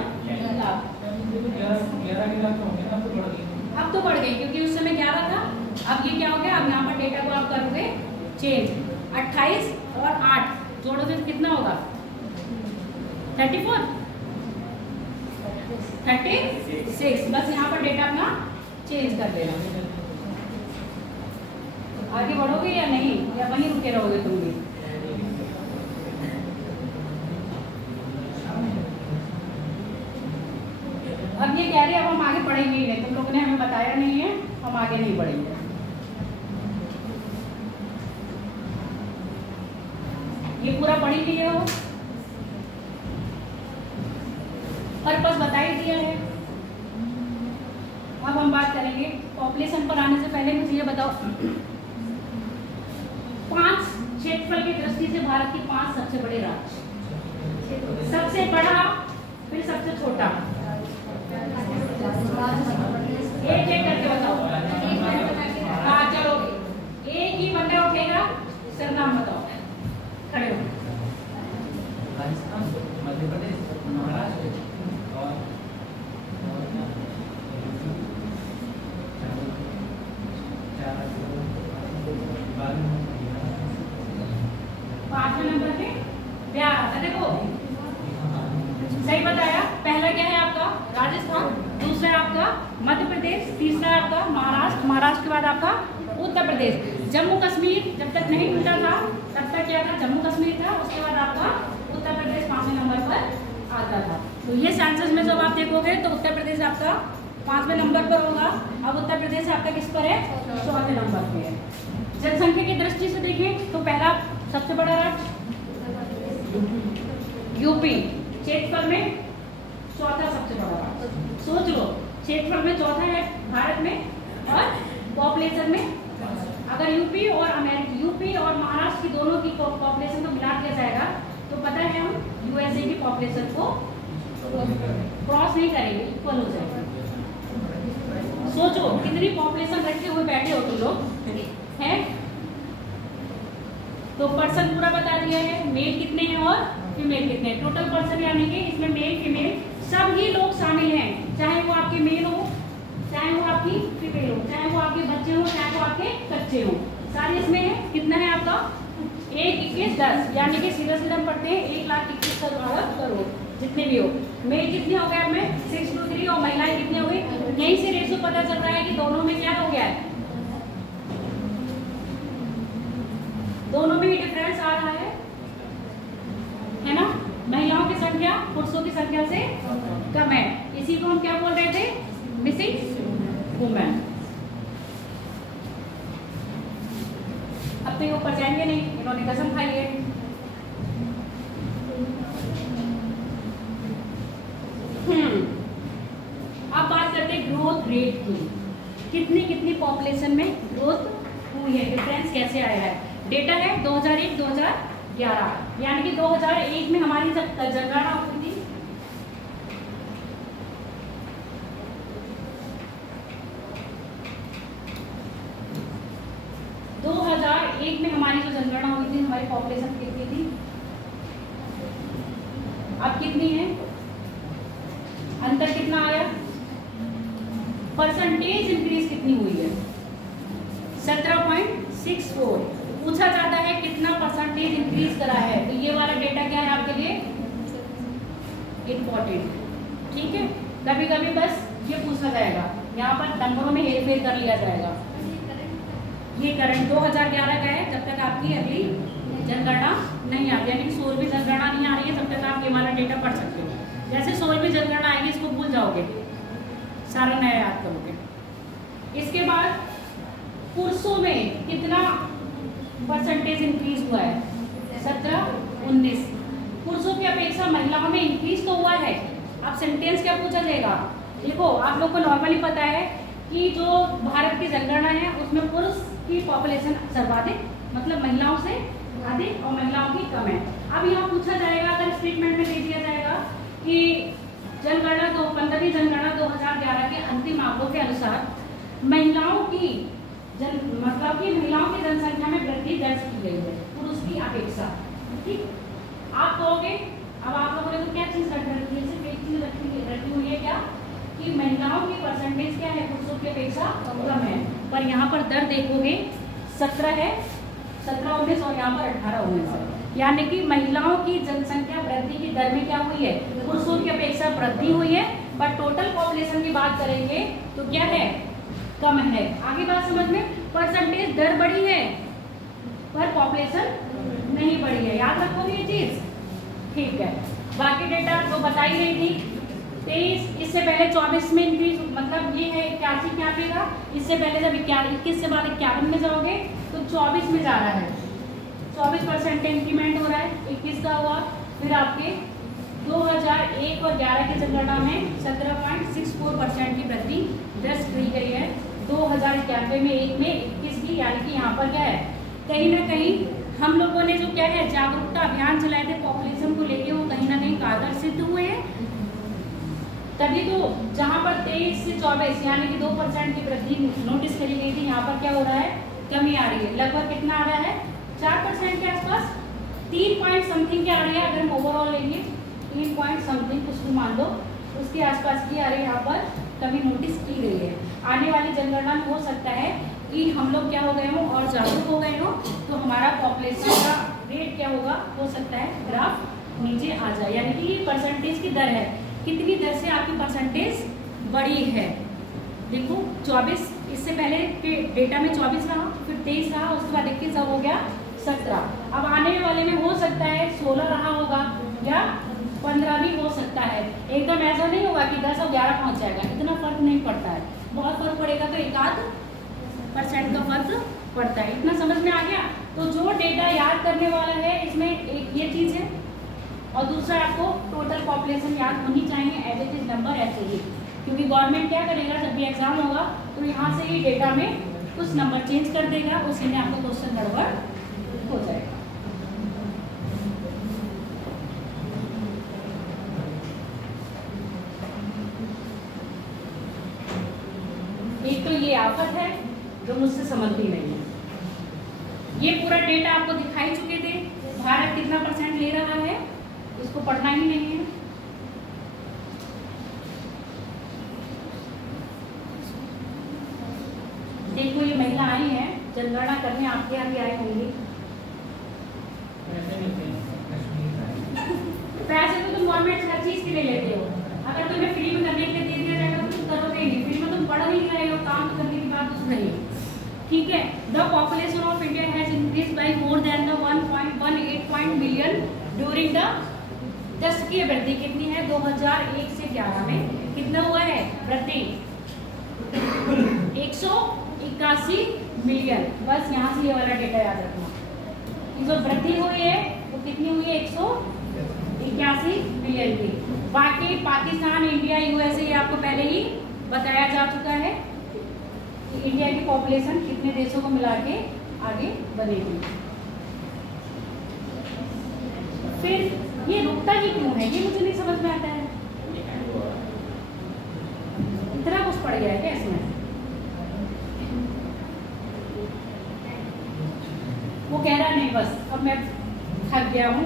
लाख। अब तो बढ़ गई क्योंकि उस समय 11 था, अब ये क्या हो गया, अब यहाँ पर डेटा को आप करोगे चेंज। 28 और 8 जोड़ोगे तो कितना होगा 34, 36। बस यहाँ पर डेटा अपना चेंज कर देना। आगे बढ़ोगे या नहीं, या वहीं रुके रहोगे तुम भी? अब ये कह रहे हैं अब हम आगे पढ़ेंगे ही नहीं, तुम लोगों ने हमें बताया नहीं है, हम आगे नहीं बढ़ेंगे। ये पूरा पढ़ ही लिए हो, पर्पस बता ही दिया है। अब हम बात करेंगे पॉपुलेशन पर आने से पहले मुझे ये बताओ, 5 क्षेत्रफल की दृष्टि से भारत के 5 सबसे बड़े राज्य, सबसे बड़ा फिर सबसे छोटा, एक एक करके बताओ। हाँ चलो, एक ही बंदा उठेगा, सर नाम बताओ, खड़े हो। राजस्थान, मध्य प्रदेश, महाराष्ट्र और 5वें नंबर पे बिहार। देखो सही बताया, पहला क्या है आपका राजस्थान, दूसरा आपका मध्य प्रदेश, तीसरा आपका महाराष्ट्र, महाराष्ट्र के बाद आपका उत्तर प्रदेश। जम्मू कश्मीर जब तक नहीं टूटा था तब तक क्या था, जम्मू कश्मीर था, उसके बाद आपका उत्तर प्रदेश 5वें नंबर पर आता था। तो ये सेंसस में जब आप देखोगे तो उत्तर प्रदेश आपका 5वें नंबर पर होगा। अब उत्तर प्रदेश आपका किस पर है 4वें नंबर पे है। जनसंख्या की दृष्टि से देखें तो पहला सबसे बड़ा राज्य यूपी, क्षेत्रफल में चौथा सबसे बड़ा राज्य। सोच लो, क्षेत्रफल में चौथा है भारत में और पॉपुलेशन में अगर यूपी और महाराष्ट्र की दोनों की पॉपुलेशन को मिला दिया जाएगा तो पता है हम यूएसए की पॉपुलेशन को क्रॉस नहीं करेंगे, इक्वल हो जाएगा। सोचो कितनी पॉपुलेशन रखे हुए बैठे हो तुम लोग हैं। तो पर्सन पूरा बता दिया है, मेल कितने हैं और फीमेल कितने हैं। टोटल पर्सन यानी कि इसमें मेल फीमेल सभी लोग शामिल हैं, चाहे वो आपके मेल हो, चाहे वो आपकी फीमेल हो, चाहे वो आपके बच्चे हो, चाहे वो आपके कच्चे हो, सारे इसमें है। कितना है आपका 1, 21, 10, यानी कि सीधा सीधा हम पढ़ते हैं 1,21,000 करोड़ जितने भी हो। मेल कितने हो गए हमें 623 और महिलाएं कितनी हो गई। यहीं से रेशो पता चल रहा है कि दोनों में क्या हो गया है, दोनों में ही डिफरेंस आ रहा है ना। महिलाओं की संख्या पुरुषों की संख्या से कम है, इसी को हम क्या बोल रहे थे, मिसिंग वुमेन। अब तो ये ऊपर जाएंगे नहीं, इन्होंने कसम खाई है। अब बात करते हैं ग्रोथ रेट की, कितनी पॉपुलेशन में ग्रोथ हुई है, डिफरेंस कैसे आया है। डेटा है 2001-2011, यानी कि 2001 में हमारी जब जनगणना हुई थी 2001 में हमारी जो जनगणना हुई थी हमारी पॉपुलेशन कितनी थी, अब कितनी है, अंतर कितना आया, परसेंटेज इंक्रीज कितनी हुई है 17.64। पूछा जाता है कितना परसेंटेज इंक्रीज करा है, तो ये वाला डेटा क्या है आपके लिए इम्पोर्टेंट, ठीक है। कभी कभी बस ये पूछा जाएगा, यहाँ पर नंबरों में हेरफेर कर लिया जाएगा। ये करंट 2011 का है, जब तक आपकी अगली जनगणना नहीं आती, यानी कि 16वीं जनगणना नहीं आ रही है तब तक आप ये वाला डेटा पढ़ सकते हो। जैसे 16वीं जनगणना आएगी इसको भूल जाओगे, सारा नया याद करोगे। इसके बाद पुरुषों में कितना परसेंटेज इंक्रीज हुआ है 17-19, पुरुषों की अपेक्षा महिलाओं में इंक्रीज तो हुआ है। अब सेंटेंस क्या पूछा जाएगा, देखो आप लोग को नॉर्मली पता है कि जो भारत की जनगणना है उसमें पुरुष की पॉपुलेशन सर्वाधिक, मतलब महिलाओं से अधिक और महिलाओं की कम है। अब यहाँ पूछा जाएगा, अगर स्टेटमेंट में दे दिया जाएगा कि जनगणना 15वीं जनगणना 2011 के अंतिम आंकड़ों के अनुसार महिलाओं की मतलब कि महिलाओं की जनसंख्या में वृद्धि दर्ज की गई है पुरुष की अपेक्षा। ठीक, आप कहोगे, अब आप लोगों ने तो क्या चीज रख रखी है, सिर्फ एक चीज रखी हुई है, क्या कि महिलाओं की परसेंटेज क्या है पुरुषों की अपेक्षा कम है। पर यहाँ पर दर देखोगे 17 है, 17-19 और यहाँ पर 18-19, यानी कि महिलाओं की जनसंख्या वृद्धि की दर में क्या हुई है, पुरुषों की अपेक्षा वृद्धि हुई है। पर टोटल पॉपुलेशन की बात करेंगे तो क्या है, कम है। आगे बात समझ में, परसेंटेज दर बढ़ी है पर पॉपुलेशन नहीं बढ़ी है, याद रखोगे ये चीज। ठीक है, बाकी डेटा तो बताई गई थी। 23, इससे पहले 24 में इंक्रीज, मतलब ये है 81 क्या आएगा, इससे पहले जब 21 से बाद 51 में जाओगे तो 24 में जा रहा है, 24% इंक्रीमेंट हो रहा है। 21 का हुआ, फिर आपके 2001 और 11 की जनगणना में 17.64% की वृद्धि दर्ज की गई है। 2091 में 21 की, यानी कि यहाँ पर क्या है, कहीं ना कहीं हम लोगों ने जो क्या है जागरूकता अभियान चलाए थे पॉपुलेशन को लेके, वो कहीं ना कहीं कारगर सिद्ध हुए हैं। तभी तो जहाँ पर 23 से 24 यानी कि 2% की वृद्धि नोटिस करी गई थी, यहाँ पर क्या हो रहा है, कमी आ रही है। लगभग कितना आ रहा है, 4% के आसपास, 3 पॉइंट समथिंग क्या आ रही है, अगर हम ओवरऑल लेंगे 3 पॉइंट समथिंग कुछ भी मान लो, उसके आसपास की आ रही है, यहाँ पर कमी नोटिस की गई है। आने वाली जनगणना में हो सकता है कि हम लोग क्या हो गए हो और जागरूक हो गए हो, तो हमारा पॉपुलेशन का रेट क्या होगा, हो सकता है ग्राफ नीचे आ जाए, यानी कि ये परसेंटेज की दर है, कितनी दर से आपकी परसेंटेज बढ़ी है। देखो 24, इससे पहले के डेटा में 24 रहा, फिर 23 रहा, उसके बाद 21 हो गया 17। अब आने वाले में हो सकता है 16 रहा होगा या 15 भी हो सकता है। एकदम ऐसा नहीं होगा कि 10 और 11 पहुंच जाएगा, इतना फर्क नहीं पड़ता है। बहुत फर्क पड़ेगा तो 1-8% का फर्क पड़ता है। इतना समझ में आ गया। तो जो डेटा याद करने वाला है इसमें एक ये चीज है, और दूसरा आपको टोटल पॉपुलेशन याद होनी चाहिए, एज इट इज नंबर ऐसे ही, क्योंकि गवर्नमेंट क्या करेगा जब भी एग्जाम होगा तो यहाँ से ही डेटा में कुछ नंबर चेंज कर देगा, उसी में आपको क्वेश्चन गड़बड़ हो जाएगा। एक तो ये आफत है जो मुझसे समझती नहीं है। ये पूरा डेटा आपको दिखाई चुके थे, भारत कितना % ले रहा है, इसको पढ़ना ही नहीं है। देखो ये महिला आई है जनगणना करने, आपके यहाँ भी आए होंगे। पैसे तो तुम गवर्नमेंट से हर चीज के लिए लेते हो, अगर तुम्हें फ्री में करने के लिए दे दिया जाएगा तो तुम करोगे नहीं, फ्री में तुम पढ़ नहीं रहे हो, काम करने की बात दूसरी है। ठीक है, the population of India has increase by more than the 1.18 million during the, दस की वृद्धि कितनी है 2001 से 11 में कितना हुआ है वृद्धि 181 मिलियन। बस यहाँ से ये वाला डेटा याद रखना, जो वृद्धि हुई है वो कितनी हुई है 181 मिलियन की। बाकी पाकिस्तान, इंडिया, यूएसए ये आपको पहले ही बताया जा चुका है कि इंडिया की पॉपुलेशन कितने देशों को मिला के आगे बढ़ेगी। फिर ये रुकता ही क्यों है, ये मुझे नहीं समझ में आता है। इतना कुछ पड़ गया है क्या इसमें? वो कह रहा नहीं बस अब मैं थक गया हूँ,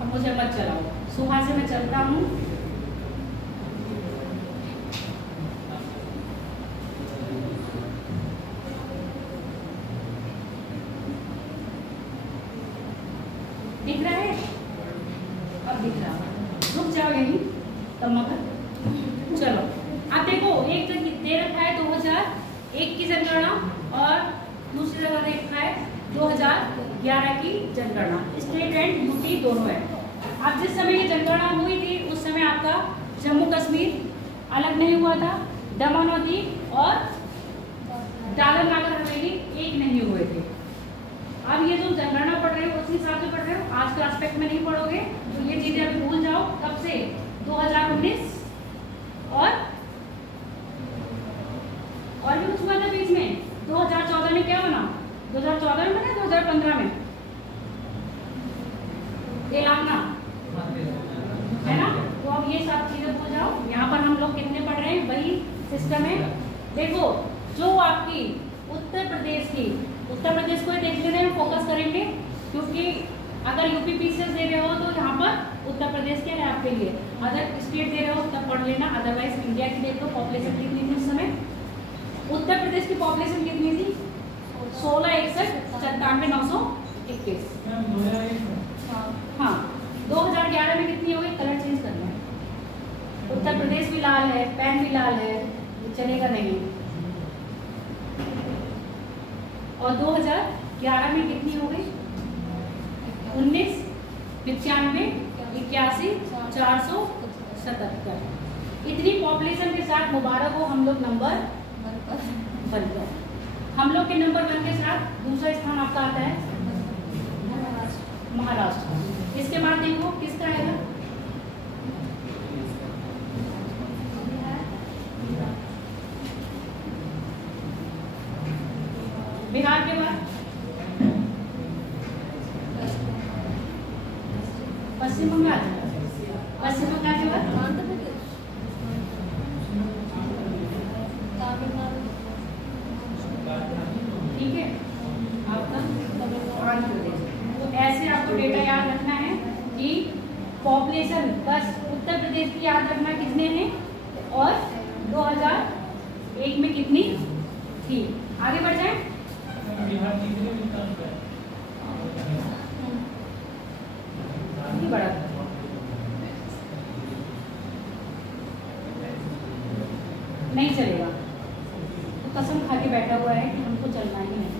अब मुझे मत चलाओ, सुबह से मैं चलता हूँ। दिख रहा है? अब दिख रहा, रुक जाओ यहीं तब मगर। चलो अब देखो, एक जगह दे रखा है 2001 की जनगणना और दूसरी जगह दे रखा है 2011 की जनगणना, स्टेट एंड यूटी दोनों है। अब जिस समय ये जनगणना हुई थी उस समय आपका जम्मू कश्मीर अलग नहीं हुआ था, दमन और दीव और दादर नगर हवेली एक नहीं हुए थे। अब ये जो जनगणना पढ़ रहे हो उसी हिसाब से पढ़ रहे हो, आज के एस्पेक्ट में नहीं पढ़ोगे तो ये चीजें अभी भूल जाओ। कब से 2019 और भी कुछ हुआ था बीच में, 2014 में क्या बना, 2014 में बना 2015 में तेलंगाना है ना। तो अब ये सब चीजें भूल जाओ। यहाँ पर हम लोग कितने पढ़ रहे हैं, वही सिस्टम है। देखो जो आपकी उत्तर प्रदेश की, उत्तर प्रदेश को देख लेते हैं, फोकस करेंगे क्योंकि अगर यूपी पीसीएस दे रहे हो तो यहाँ पर उत्तर प्रदेश क्या है आपके लिए, अदर स्टेट दे रहे हो तब पढ़ लेना, अदरवाइज इंडिया की देख लो। पॉपुलेशन कितनी थी उस समय, उत्तर प्रदेश की पॉपुलेशन कितनी थी, 16,61,97,921। हाँ 2011 में कितनी हो गई, कलर चेंज करना है। उत्तर प्रदेश भी लाल है, पेन भी लाल है, चलेगा नहीं। और 2011 में कितनी हो गई, 19, 95, 81, 477। इतनी पॉपुलेशन के साथ मुबारक हो हम लोग नंबर 1 पर। हम लोग के नंबर 1 के साथ दूसरा स्थान आपका आता है महाराष्ट्र। इसके बाद देखो किसका आएगा, बिहार के बाद पश्चिम बंगाल, पश्चिम बंगाल के बाद ठीक है आपका आंध्र प्रदेश। तो ऐसे आपको डेटा याद रखना है कि पॉपुलेशन बस उत्तर प्रदेश की याद रखना कितने हैं और 2001 में कितनी थी। आगे बढ़ जाए, बड़ा नहीं चलेगा तो कसम खा के बैठा हुआ है कि हमको चलना ही नहीं।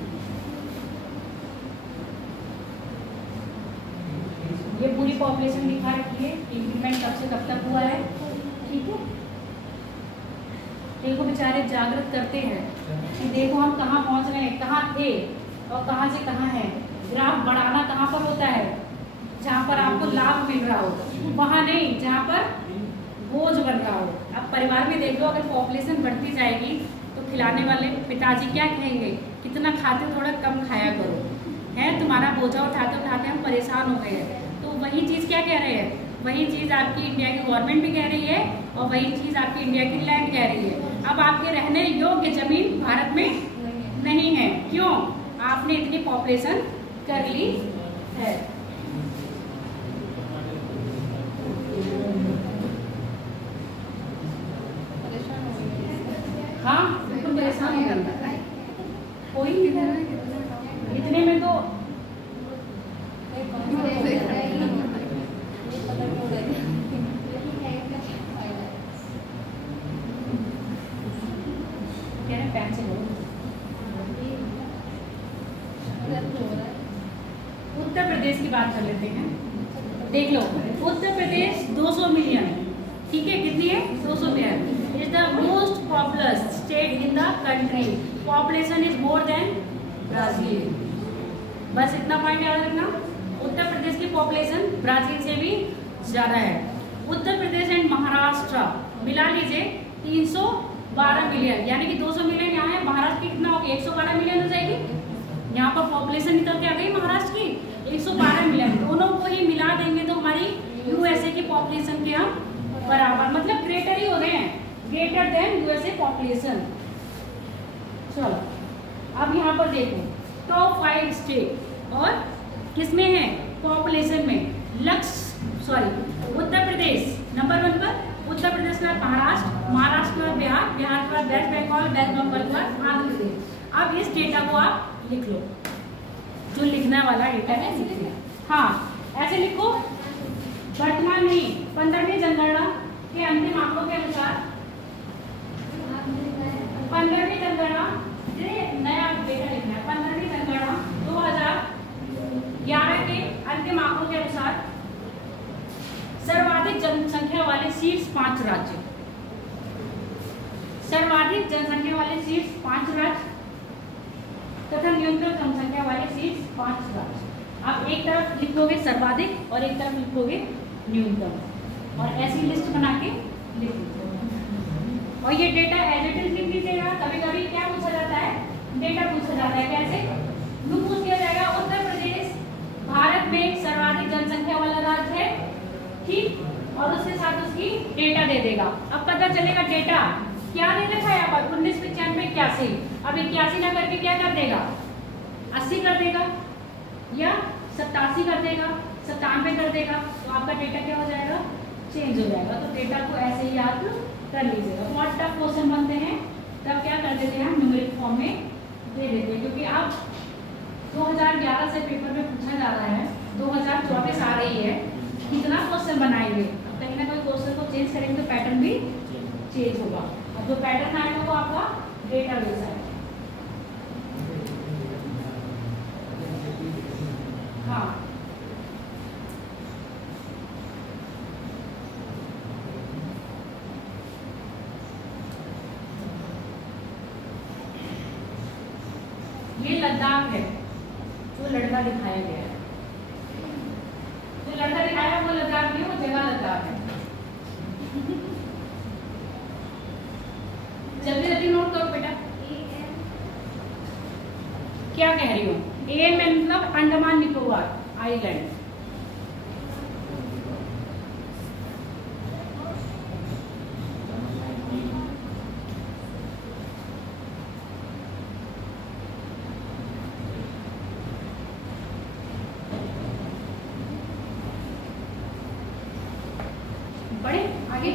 ये पूरी पॉपुलेशन दिखा रखी है, इंक्रीमेंट कब से कब तक हुआ है, ठीक है। देखो बेचारे जागृत करते हैं कि देखो हम कहाँ पहुँच रहे हैं, कहाँ थे और कहाँ से कहाँ है। ग्राफ बढ़ाना कहाँ पर होता है, जहाँ पर आपको लाभ मिल रहा हो, वहाँ नहीं जहाँ पर बोझ बन रहा हो। अब परिवार में देख लो, अगर पॉपुलेशन बढ़ती जाएगी तो खिलाने वाले पिताजी क्या कहेंगे, कितना खाते थोड़ा कम खाया करो, है तुम्हारा बोझा उठाते उठाते हम परेशान हो गए हैं। तो वही चीज़ क्या कह रहे हैं, वही चीज़ आपकी इंडिया की गवर्नमेंट भी कह रही है और वही चीज़ आपकी इंडिया की लैंड कह रही है। अब आपके रहने योग्य जमीन भारत में नहीं है, क्यों, आपने इतनी पॉपुलेशन कर ली है। हाँ बिल्कुल परेशान हो गया, कोई इतने में तो उत्तर प्रदेश की बात कर लेते हैं। देख लो उत्तर प्रदेश 200 मिलियन, ठीक है, कितनी है 200 million, is the most populous state in the country, population is more than Brazil. बस इतना पॉइंट याद रखना, उत्तर प्रदेश की पॉपुलेशन ब्राजील से भी ज़्यादा है। उत्तर प्रदेश एंड महाराष्ट्र मिला लीजिए 312 मिलियन, यानी कि 200 मिलियन यहाँ है, महाराष्ट्र की कितना होगी 112 मिलियन हो जाएगी। यहाँ पर पॉपुलेशन निकल के आ गई महाराष्ट्र की 112 मिलियन, दोनों को ही मिला देंगे तो हमारी यूएसए की पॉपुलेशन के हम बराबर, मतलब ग्रेटर ही हो रहे हैं, ग्रेटर देन यूएसए पॉपुलेशन। चलो अब यहाँ पर देखो टॉप 5 स्टेट और किसमें है पॉपुलेशन में, उत्तर प्रदेश नंबर 1 पर, उत्तर प्रदेश के बाद महाराष्ट्र, महाराष्ट्र के बाद बिहार, बिहार के बाद वेस्ट बंगाल, वेस्ट बंगाल के बाद आंध्र प्रदेश। अब इस डेटा को आप लिख लो, जो लिखना वाला डेटा है, हाँ ऐसे लिखो। वर्तमान में 15वीं जनगणना के अंतिम आंकड़ों के अनुसार 15वीं जनगणना, नया डेटा लिखना है, 15वीं जनगणना 2011 के अंतिम आंकड़ों के अनुसार सर्वाधिक जनसंख्या वाले शीर्ष 5 राज्य, सर्वाधिक जनसंख्या वाले शीर्ष 5 राज्य तथा न्यूनतम जनसंख्या वाले शीर्ष 5 राज्य। आप एक तरफ लिखोगे सर्वाधिक और एक तरफ लिखोगे न्यूनतम, और ऐसी लिस्ट बना के लिख लीजिए। और ये डेटा एज इट इज लिख लीजिएगा। कभी कभी क्या पूछा जाता है, डेटा पूछा जाता है, कैसे पूछ दिया जाएगा, उत्तर प्रदेश भारत में सर्वाधिक जनसंख्या वाला और उसके साथ उसकी डेटा दे देगा। अब पता चलेगा डेटा क्या दे रखा है यहाँ पर 19, 95, 81। अब 81 ना करके क्या कर देगा 80 कर देगा या 87 कर देगा, 97 कर देगा, तो आपका डेटा क्या हो जाएगा चेंज हो जाएगा। तो डेटा को ऐसे ही याद कर लीजिएगा। बहुत टफ क्वेश्चन बनते हैं तब क्या कर देते हैं न्यूमेरिक फॉर्म में दे देते हैं, क्योंकि अब 2011 से पेपर में पूछा जा रहा है, 2024 आ रही है, कितना क्वेश्चन बनाएंगे। कहीं ना कोई क्वेश्चन को चेंज करेंगे तो पैटर्न भी चेंज होगा। अब जो पैटर्न आएगा वो आपका डेटाबेस है। हाँ, ये लद्दाख है जो लड़का दिखाया गया है। जो लड़का दिखाया है वो लद्दाख नहीं, वो जगह लद्दाख है। जल्दी जल्दी नोट करो बेटा। क्या कह रही हूँ, ए मतलब अंडमान निकोबार आइलैंड। बड़े आगे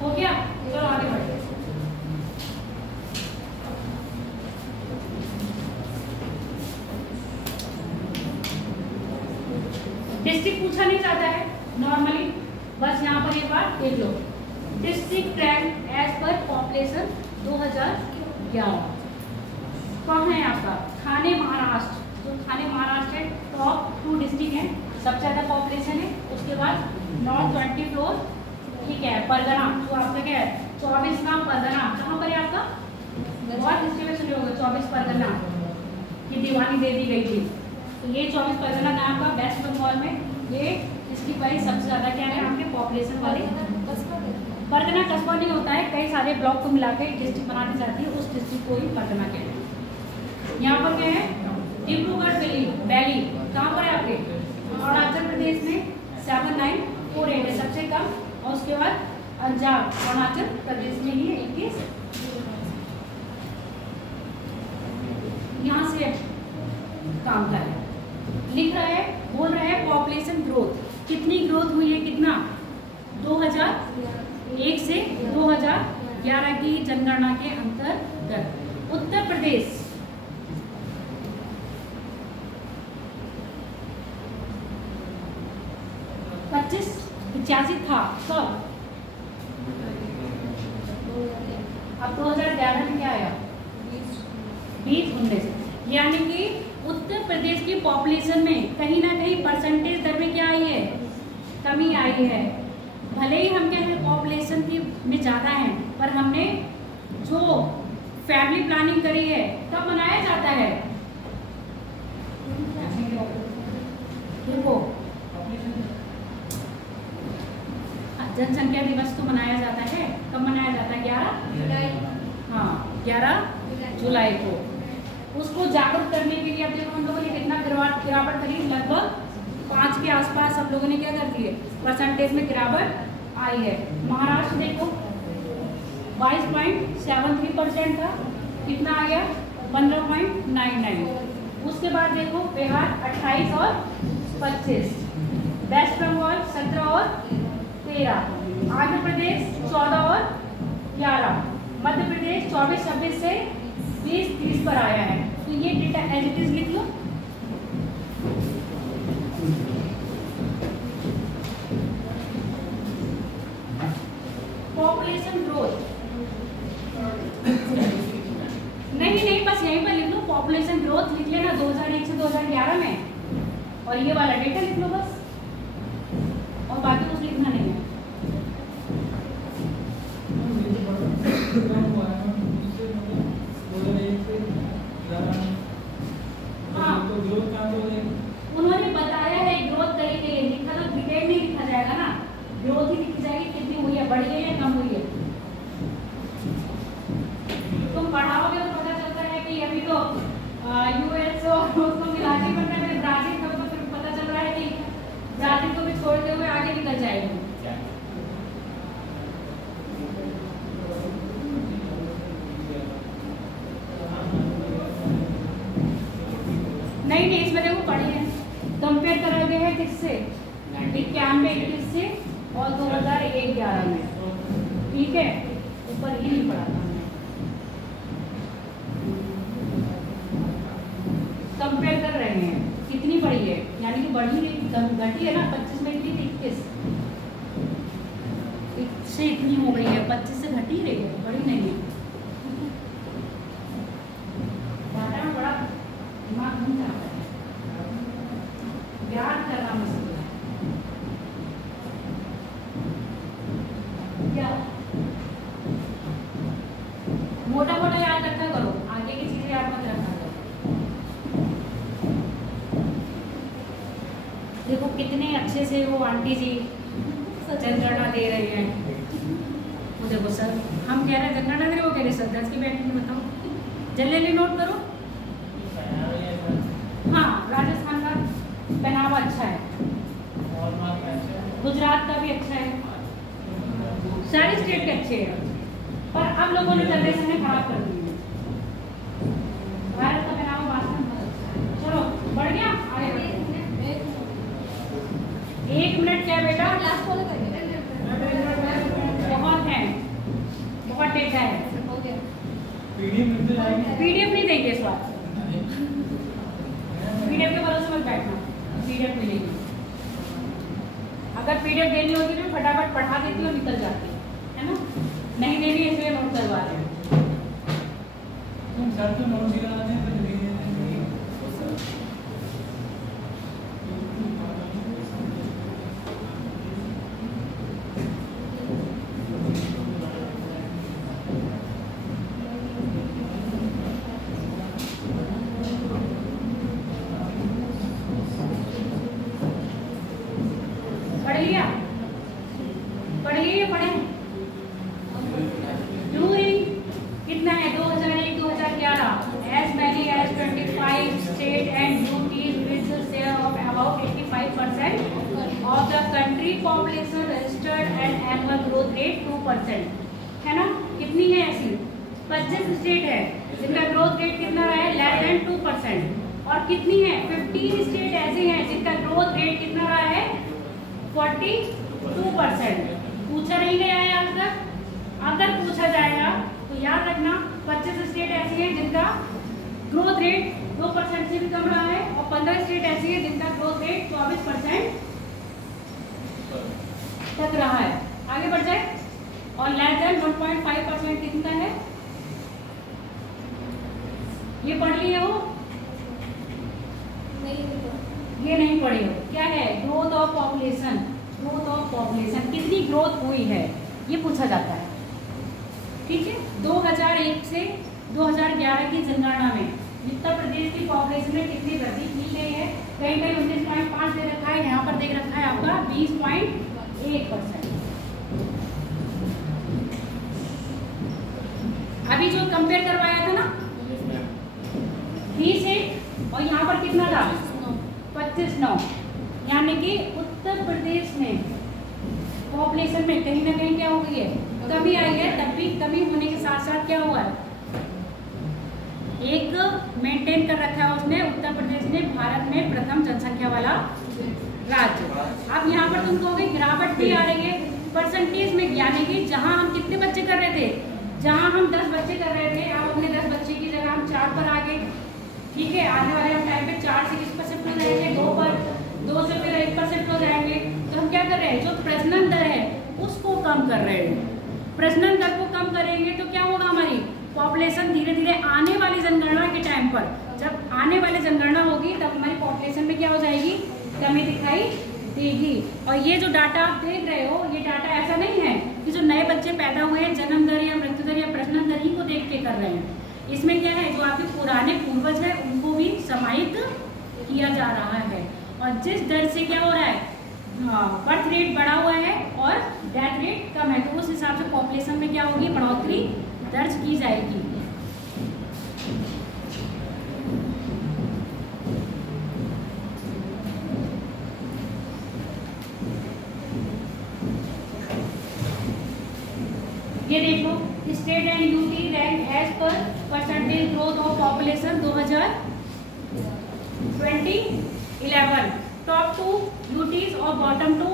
हो गया। चलो आगे बढ़ते। डिस्ट्रिक्ट पूछा नहीं जाता है नॉर्मली, बस यहाँ पर एक बार देख लो। District rank as per population 2011 कहाँ है आपका थाने महाराष्ट्र। जो थाने महाराष्ट्र है टॉप 2 डिस्ट्रिक्ट है, सबसे ज़्यादा पॉपुलेशन है। उसके बाद नॉर्थ 24, ठीक है, परगना जो आपका क्या है 24 का परगना कहाँ पर है आपका, बहुत हिस्ट्री में सुने होंगे 24 परगना की दीवानी दे दी गई थी। तो ये 24 परगना नाम का वेस्ट बंगाल में ये इसकी प्राइस सबसे ज़्यादा क्या है आपके पॉपुलेशन वाले परगना। कस्बा नहीं होता है, कई सारे ब्लॉक को मिलाकर डिस्ट्रिक्ट बनानी चाहती है, उस डिस्ट्रिक्ट को ही परगना कहते हैं। यहाँ पर क्या है डिब्रूगढ़ वैली कहाँ पर है आपके अरुणाचल प्रदेश में 7948 है सबसे कम, और उसके बाद पंजाब अरुणाचल प्रदेश में ही 21। यहाँ से काम कर रहे हैं, लिख रहा है, बोल रहा है पॉपुलेशन ग्रोथ कितनी ग्रोथ हुई है, कितना 2001 से 2011 की जनगणना के अंतर्गत उत्तर प्रदेश 85 था कब, अब 2011 में क्या आया 2019, यानी कि उत्तर प्रदेश की पॉपुलेशन में कहीं ना कहीं परसेंटेज दर में क्या आई है कमी आई है। भले ही हम क्या है पॉपुलेशन की में ज़्यादा है, पर हमने जो फैमिली प्लानिंग करी है कब मनाया जाता है, देखो जनसंख्या दिवस तो मनाया जाता है, कब मनाया जाता है 11 जुलाई, हाँ 11 जुलाई को। उसको जागरूक करने के लिए अब देखो हम लोगों ने कितना गिरावट करी, लगभग 5 के आसपास सब लोगों ने क्या कर दी है परसेंटेज में गिरावट आई है। महाराष्ट्र देखो 22.73% था, कितना आ गया 15.99। उसके बाद देखो बिहार 28 और 25, वेस्ट बंगाल 17 और 13, आंध्र प्रदेश 14 और 11, मध्य प्रदेश 24-26 से 20-30 पर आया है। तो ये डेटा एज इट इज लिख लो। पॉपुलेशन ग्रोथ नहीं, बस यहीं पर लिख लो। पॉपुलेशन ग्रोथ लिख लेना 2001 से 2011 में, और ये वाला डेटा लिख लो बस, और बाकी कुछ लिखना नहीं है। हाँ, उन्होंने बताया है ग्रोथ करी गई है, लिखा तो डिटेल नहीं लिखा जाएगा ना, ग्रोथ ही लिखी जाएगी, कितनी हुई है, बढ़ गई है, कम हुई है। तुम पढ़ाओगे तो पता चलता है कि अभी तो यूएस और उसको मिला के बनता है, ब्राजील का, तो फिर पता चल रहा है कि ब्राजील को भी छोड़ते हुए आगे निकल जाएगी। नहीं, इसमें देखो पढ़ी है, कंपेयर करा गया है किससे, 91-21 से और 2001-11 में, ठीक है, ऊपर ही नहीं पढ़ा था। कंपेयर कर रहे हैं कितनी बढ़ी है, यानी कि बढ़ी घटी है ना, 25 में इतनी थी, 21 से इतनी हो गई है, 25 से घटी रही है, बढ़ी नहीं है। डाटा में बड़ा दिमाग घूम जाता है, याद करना मुश्किल है। क्या मोटा मोटा याद रखा करो, आगे की चीजें याद मत रखा करो। देखो कितने अच्छे से वो आंटी जी जनगणना दे रहे हैं। वो देखो सर, हम कह रहे हैं जनगणना दे रहे, वो कह रहे सर 10 की बैठ में बताओ, जल्दी नोट करो। हाँ, राजस्थान का पहनावा अच्छा है, गुजरात का भी अच्छा है, सारे स्टेट के अच्छे हैं, पर अब लोगों ने जनरेशन ने खराब कर दी है। भारत का पहनावा वास्तव में बहुत अच्छा है। चलो बढ़ गया, आगे 1 मिनट क्या बेटा, बहुत है, बहुत डेटा है। पीडीएफ नहीं देंगे इस बार, पीडीएफ के भरोसे मत बैठना, पीडीएफ मिलेगी। अगर पीडीएफ देनी होती तो फटाफट पढ़ा देती और निकल जाती है ना, नहीं देनी इसलिए नोट करवा रहे हैं। सर तो नोट दिला दें है ना, कितनी है ऐसी 25 स्टेट है जिनका ग्रोथ रेट कितना रहा है, लेस देन 2%, और कितनी है 15 स्टेट ऐसे हैं जिनका ग्रोथ रेट कितना रहा है 42%। पूछा नहीं गया है आज तक, अगर पूछा जाएगा तो याद रखना 25 स्टेट ऐसी हैं जिनका ग्रोथ रेट 2% से भी कम रहा है, और 15 स्टेट ऐसी है जिनका ग्रोथ रेट 24% तक रहा है। आगे बढ़ जाए, और लेस देन 1.5% कितना है, ये पढ़ लिए हो, ये नहीं पढ़े हो, क्या है growth of population. Growth of population कितनी ग्रोथ हुई है ये पूछा जाता है, ठीक है। 2001 से 2011 की जनगणना में उत्तर प्रदेश की पॉपुलेशन में कितनी वृद्धि की गई है, कहीं कहीं 19.5 दे रखा है, यहाँ पर दे रखा है आपका 20.1%। अभी जो कंपेयर करवाया था ना 30 और यहाँ पर कितना था 25-9, यानी कि उत्तर प्रदेश में पॉपुलेशन में कहीं ना कहीं क्या हो गई है, कमी आई है। तब भी कमी होने के साथ साथ क्या हुआ है, एक मेंटेन कर रखा है उसने, उत्तर प्रदेश ने भारत में प्रथम जनसंख्या वाला राज्य। अब यहाँ पर तुम कहोगे गिरावट भी आ रही है परसेंटेज में, यानी कि जहाँ हम कितने बच्चे कर रहे थे, जहाँ हम 10 बच्चे कर रहे थे, अब अपने 10 बच्चे की जगह हम 4 पर आ गए। ठीक है, आने वाले हम टाइम पे 4 से किस पर शिफ्ट हो जाएंगे, 2 पर, 2 से फिर 1 पर शिफ्ट हो जाएंगे। तो हम क्या कर रहे हैं, जो प्रजनन दर है उसको कम कर रहे हैं। प्रजनन दर को कम करेंगे तो क्या होगा, हमारी पॉपुलेशन धीरे धीरे आने वाली जनगणना के टाइम पर, जब आने वाली जनगणना होगी तब हमारी पॉपुलेशन में क्या हो जाएगी, कमी दिखाई देगी। और ये जो डाटा आप देख रहे हो, ये डाटा ऐसा नहीं है कि जो नए बच्चे पैदा हुए हैं जन्म दर या मृत्यु दर या प्रजनन दर ही को देख के कर रहे हैं। इसमें क्या है, जो आपके पुराने पूर्वज है उनको भी समाहित किया जा रहा है। और जिस दर से क्या हो रहा है, बर्थ रेट बढ़ा हुआ है और डेथ रेट कम है, तो उस हिसाब से पॉपुलेशन में क्या होगी, बढ़ोतरी दर्ज की जाएगी। ये देखो, state and UT rank as per percentage growth of population 2020-11, top 2 UTs और बॉटम 2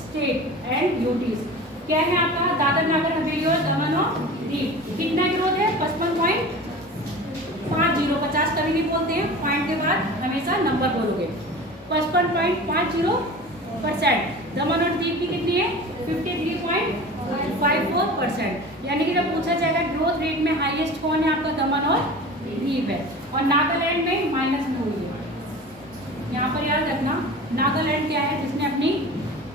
स्टेट एंड यूटीज। क्या है आपका, दादर नागर हवेली और दमन और दीव। कितना ग्रोथ है, 55.50, 50 कभी नहीं बोलते हैं, पॉइंट के बाद हमेशा नंबर बोलोगे। 55.50%। दमन और दीव की कितनी है, 53.54%। यानी कि जब पूछा जाएगा ग्रोथ रेट में हाईएस्ट कौन है, आपका दमन और दीव है। और नागालैंड में माइनस में हुई है। यहाँ पर याद रखना, नागालैंड क्या है, जिसने अपनी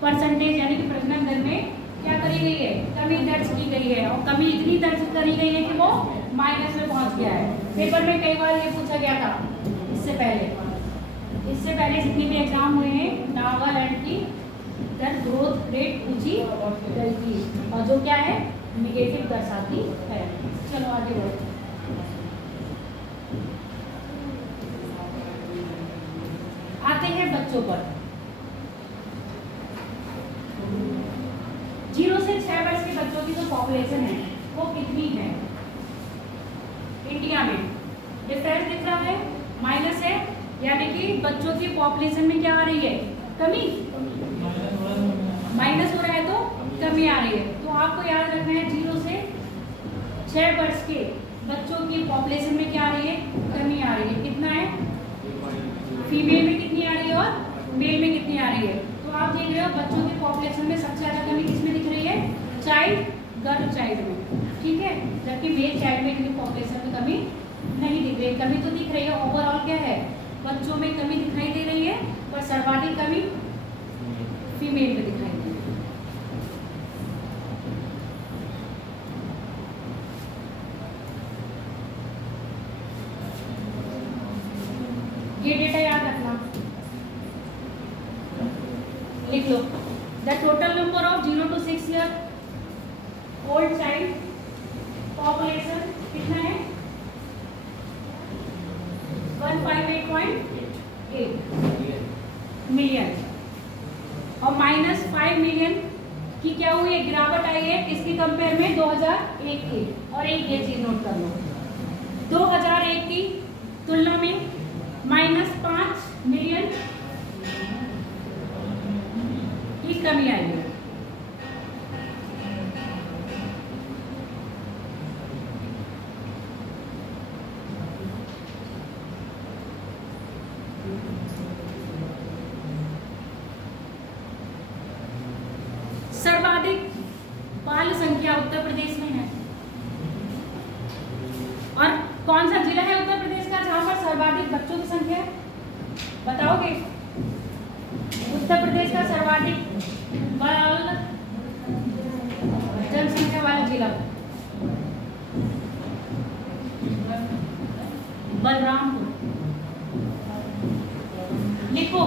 परसेंटेज यानी कि प्रजनन दर में क्या करी गई है, कमी दर्ज की गई है। और कमी इतनी दर्ज करी गई है कि वो माइनस में पहुंच गया है। पेपर में कई बार ये पूछा गया था। इससे पहले जितने भी एग्जाम हुए हैं, नागालैंड की दर ग्रोथ रेट ऊंची गई थी और जो क्या है, निगेटिव दर्शाती है। चलो आगे बढ़ो। आते हैं बच्चों पर। 0 से 6 वर्ष के बच्चों की जो पॉपुलेशन है वो कितनी है इंडिया में। डिफरेंस दिख रहा है, माइनस है, यानी कि बच्चों की पॉपुलेशन में क्या आ रही है, कमी। माइनस हो रहा है तो कमी आ रही है। तो आपको याद रखना है 0 से 6 वर्ष के बच्चों की पॉपुलेशन में क्या आ रही है, कमी आ रही है। कितना है, फीमेल में कितनी आ रही है और मेल में कितनी आ रही है। तो आप देख रहे हो बच्चों की पॉपुलेशन में सबसे ज्यादा कमी किसमें दिख रही है, चाइल्ड, गर्ल चाइल्ड में। ठीक है, जबकि मेल चाइल्ड में इतनी पॉपुलेशन में कमी नहीं दिख रही है। कमी तो दिख रही है, ओवरऑल क्या है, बच्चों में कमी दिखाई दे रही है, पर सर्वाधिक कमी फीमेल में दिखाई दे रही है। ये डेटा याद रखना, लिख लो। The total number of 0 to 6 year old child population कितना है, 158.8 मिलियन। और -5 मिलियन की क्या हुई है, गिरावट आई है। किसकी कंपेयर में, 2001 की। और एक ये चीज नोट कर लो, 2001 की तुलना में -5 मिलियन की कमी आई है। सर्वाधिक बाल संख्या उत्तर प्रदेश में है। और कौन सा जिला है उत्तर प्रदेश का जहां पर सर्वाधिक बच्चों की संख्या है, बताओगे। उत्तर प्रदेश का सर्वाधिक बाल जनसंख्या वाला जिला बलरामपुर। लिखो,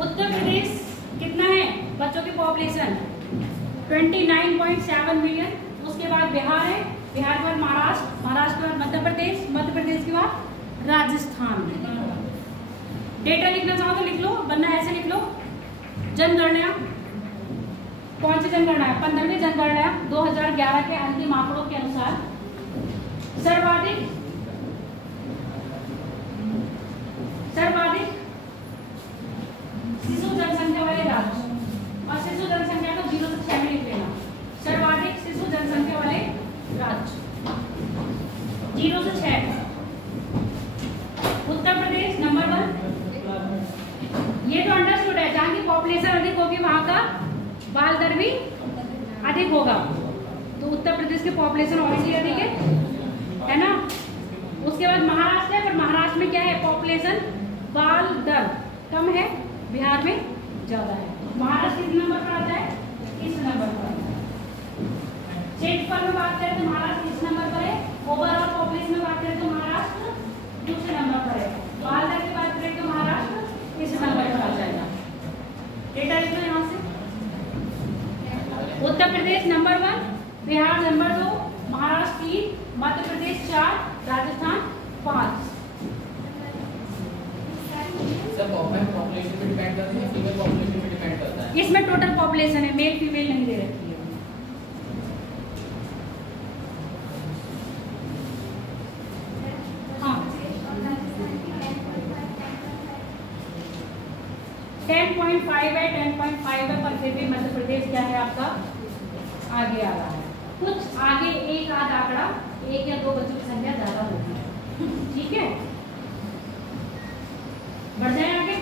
उत्तर प्रदेश कितना है बच्चों की पॉपुलेशन, 29.7 मिलियन। उसके बाद बिहार है, बिहार के बाद महाराष्ट्र, महाराष्ट्र के बाद मध्य प्रदेश, मध्य प्रदेश के बाद राजस्थान। डेटा लिखना चाहो तो लिख लो, वरना ऐसे लिख लो। जनगणना, कौन सी जनगणना है, 15वीं जनगणना 2011 के अंतिम आंकड़ों के अनुसार सर्वाधिक शिशु जनसंख्या वाले राज्य, और शिशु जनसंख्या को 0 से 6 में लिख लेना। सर्वाधिक शिशु जनसंख्या वाले राज्य 0 से 6। उत्तर प्रदेश नंबर 1। ये तो अंडरस्टूड है, जहाँ की पॉपुलेशन अधिक होगी वहाँ का बाल दर भी अधिक होगा। तो उत्तर प्रदेश की पॉपुलेशन ऑब्वियसली अधिक है ना। उसके बाद महाराष्ट्र है, पर महाराष्ट्र में क्या है, पॉपुलेशन बाल दर कम है, बिहार में ज्यादा है। महाराष्ट्र किस नंबर पर आता है, इस नंबर पर। क्षेत्रफल में बात करें तो महाराष्ट्र किस नंबर पर है, ओवरऑल पॉपुलेशन में बात करें तो महाराष्ट्र दूसरे नंबर पर है। बाल दर की बात करें तो महाराष्ट्र इस नंबर पर आ जाएगा। डेटा लिख लो यहाँ से। Uttar Pradesh number 1, Bihar number 2, Maharashtra 3, Madhya Pradesh 4, Rajasthan 5। सब पॉपुलेशन पे डिपेंड करता है, फीमेल पॉपुलेशन पे डिपेंड करता है। इसमें टोटल पॉपुलेशन है, मेल फीमेल नहीं दे रखी है। हाँ 10.5 है, 10.5 है, पर फिर भी मध्य प्रदेश क्या है आपका आगे आ रहा है। कुछ आगे एक आध आंकड़ा, 1 या 2 बच्चों की संख्या ज्यादा होगी, ठीक है। बढ़ जाए आगे।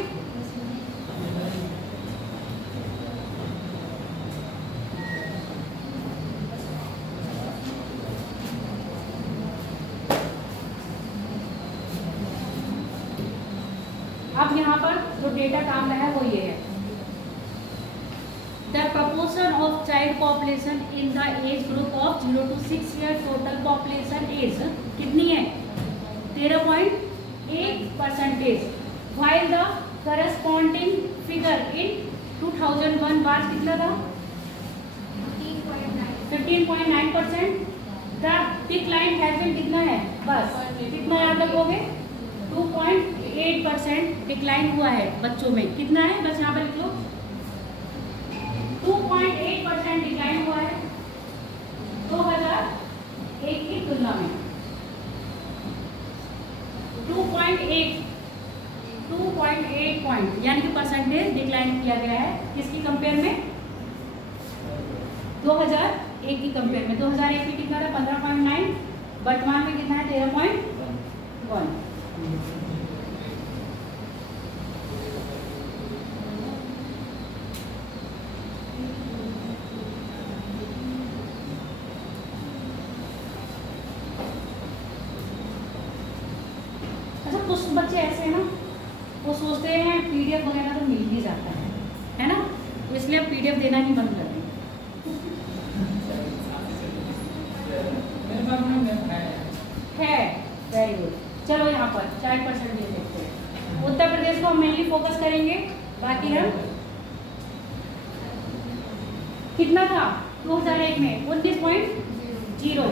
अब यहाँ पर जो डेटा काम रहा है वो ये है, the proportion of child population in the age group of 0 to 6 year, total population as कितनी है, 13.8%। while the corresponding figure in 2001 was कितना था, 15.9%। the decline has been कितना है, बस कितना याद रखोगे, 2.8% डिक्लाइन हुआ है बच्चों में। कितना है, बस यहाँ पर लिख लो, 2.8% डिक्लाइन हुआ है 2001 की तुलना में। 2.8 पॉइंट यानी कि परसेंटेज डिक्लाइन किया गया है। किसकी कंपेयर में, 2001 की कंपेयर में। 2001 में कितना था, 15.9, वर्तमान में कितना है, 13.1। अच्छा कुछ बच्चे ऐसे हैं ना, वो सोचते हैं पीडीएफ वगैरह तो मिल ही जाता है ना, तो इसलिए अब पीडीएफ देना ही बंद कर दें। है वेरी गुड। चलो यहाँ पर 4% दे सकते हैं। उत्तर प्रदेश को हम मेनली फोकस करेंगे, बाकी हम कितना था 2001 में 19.0,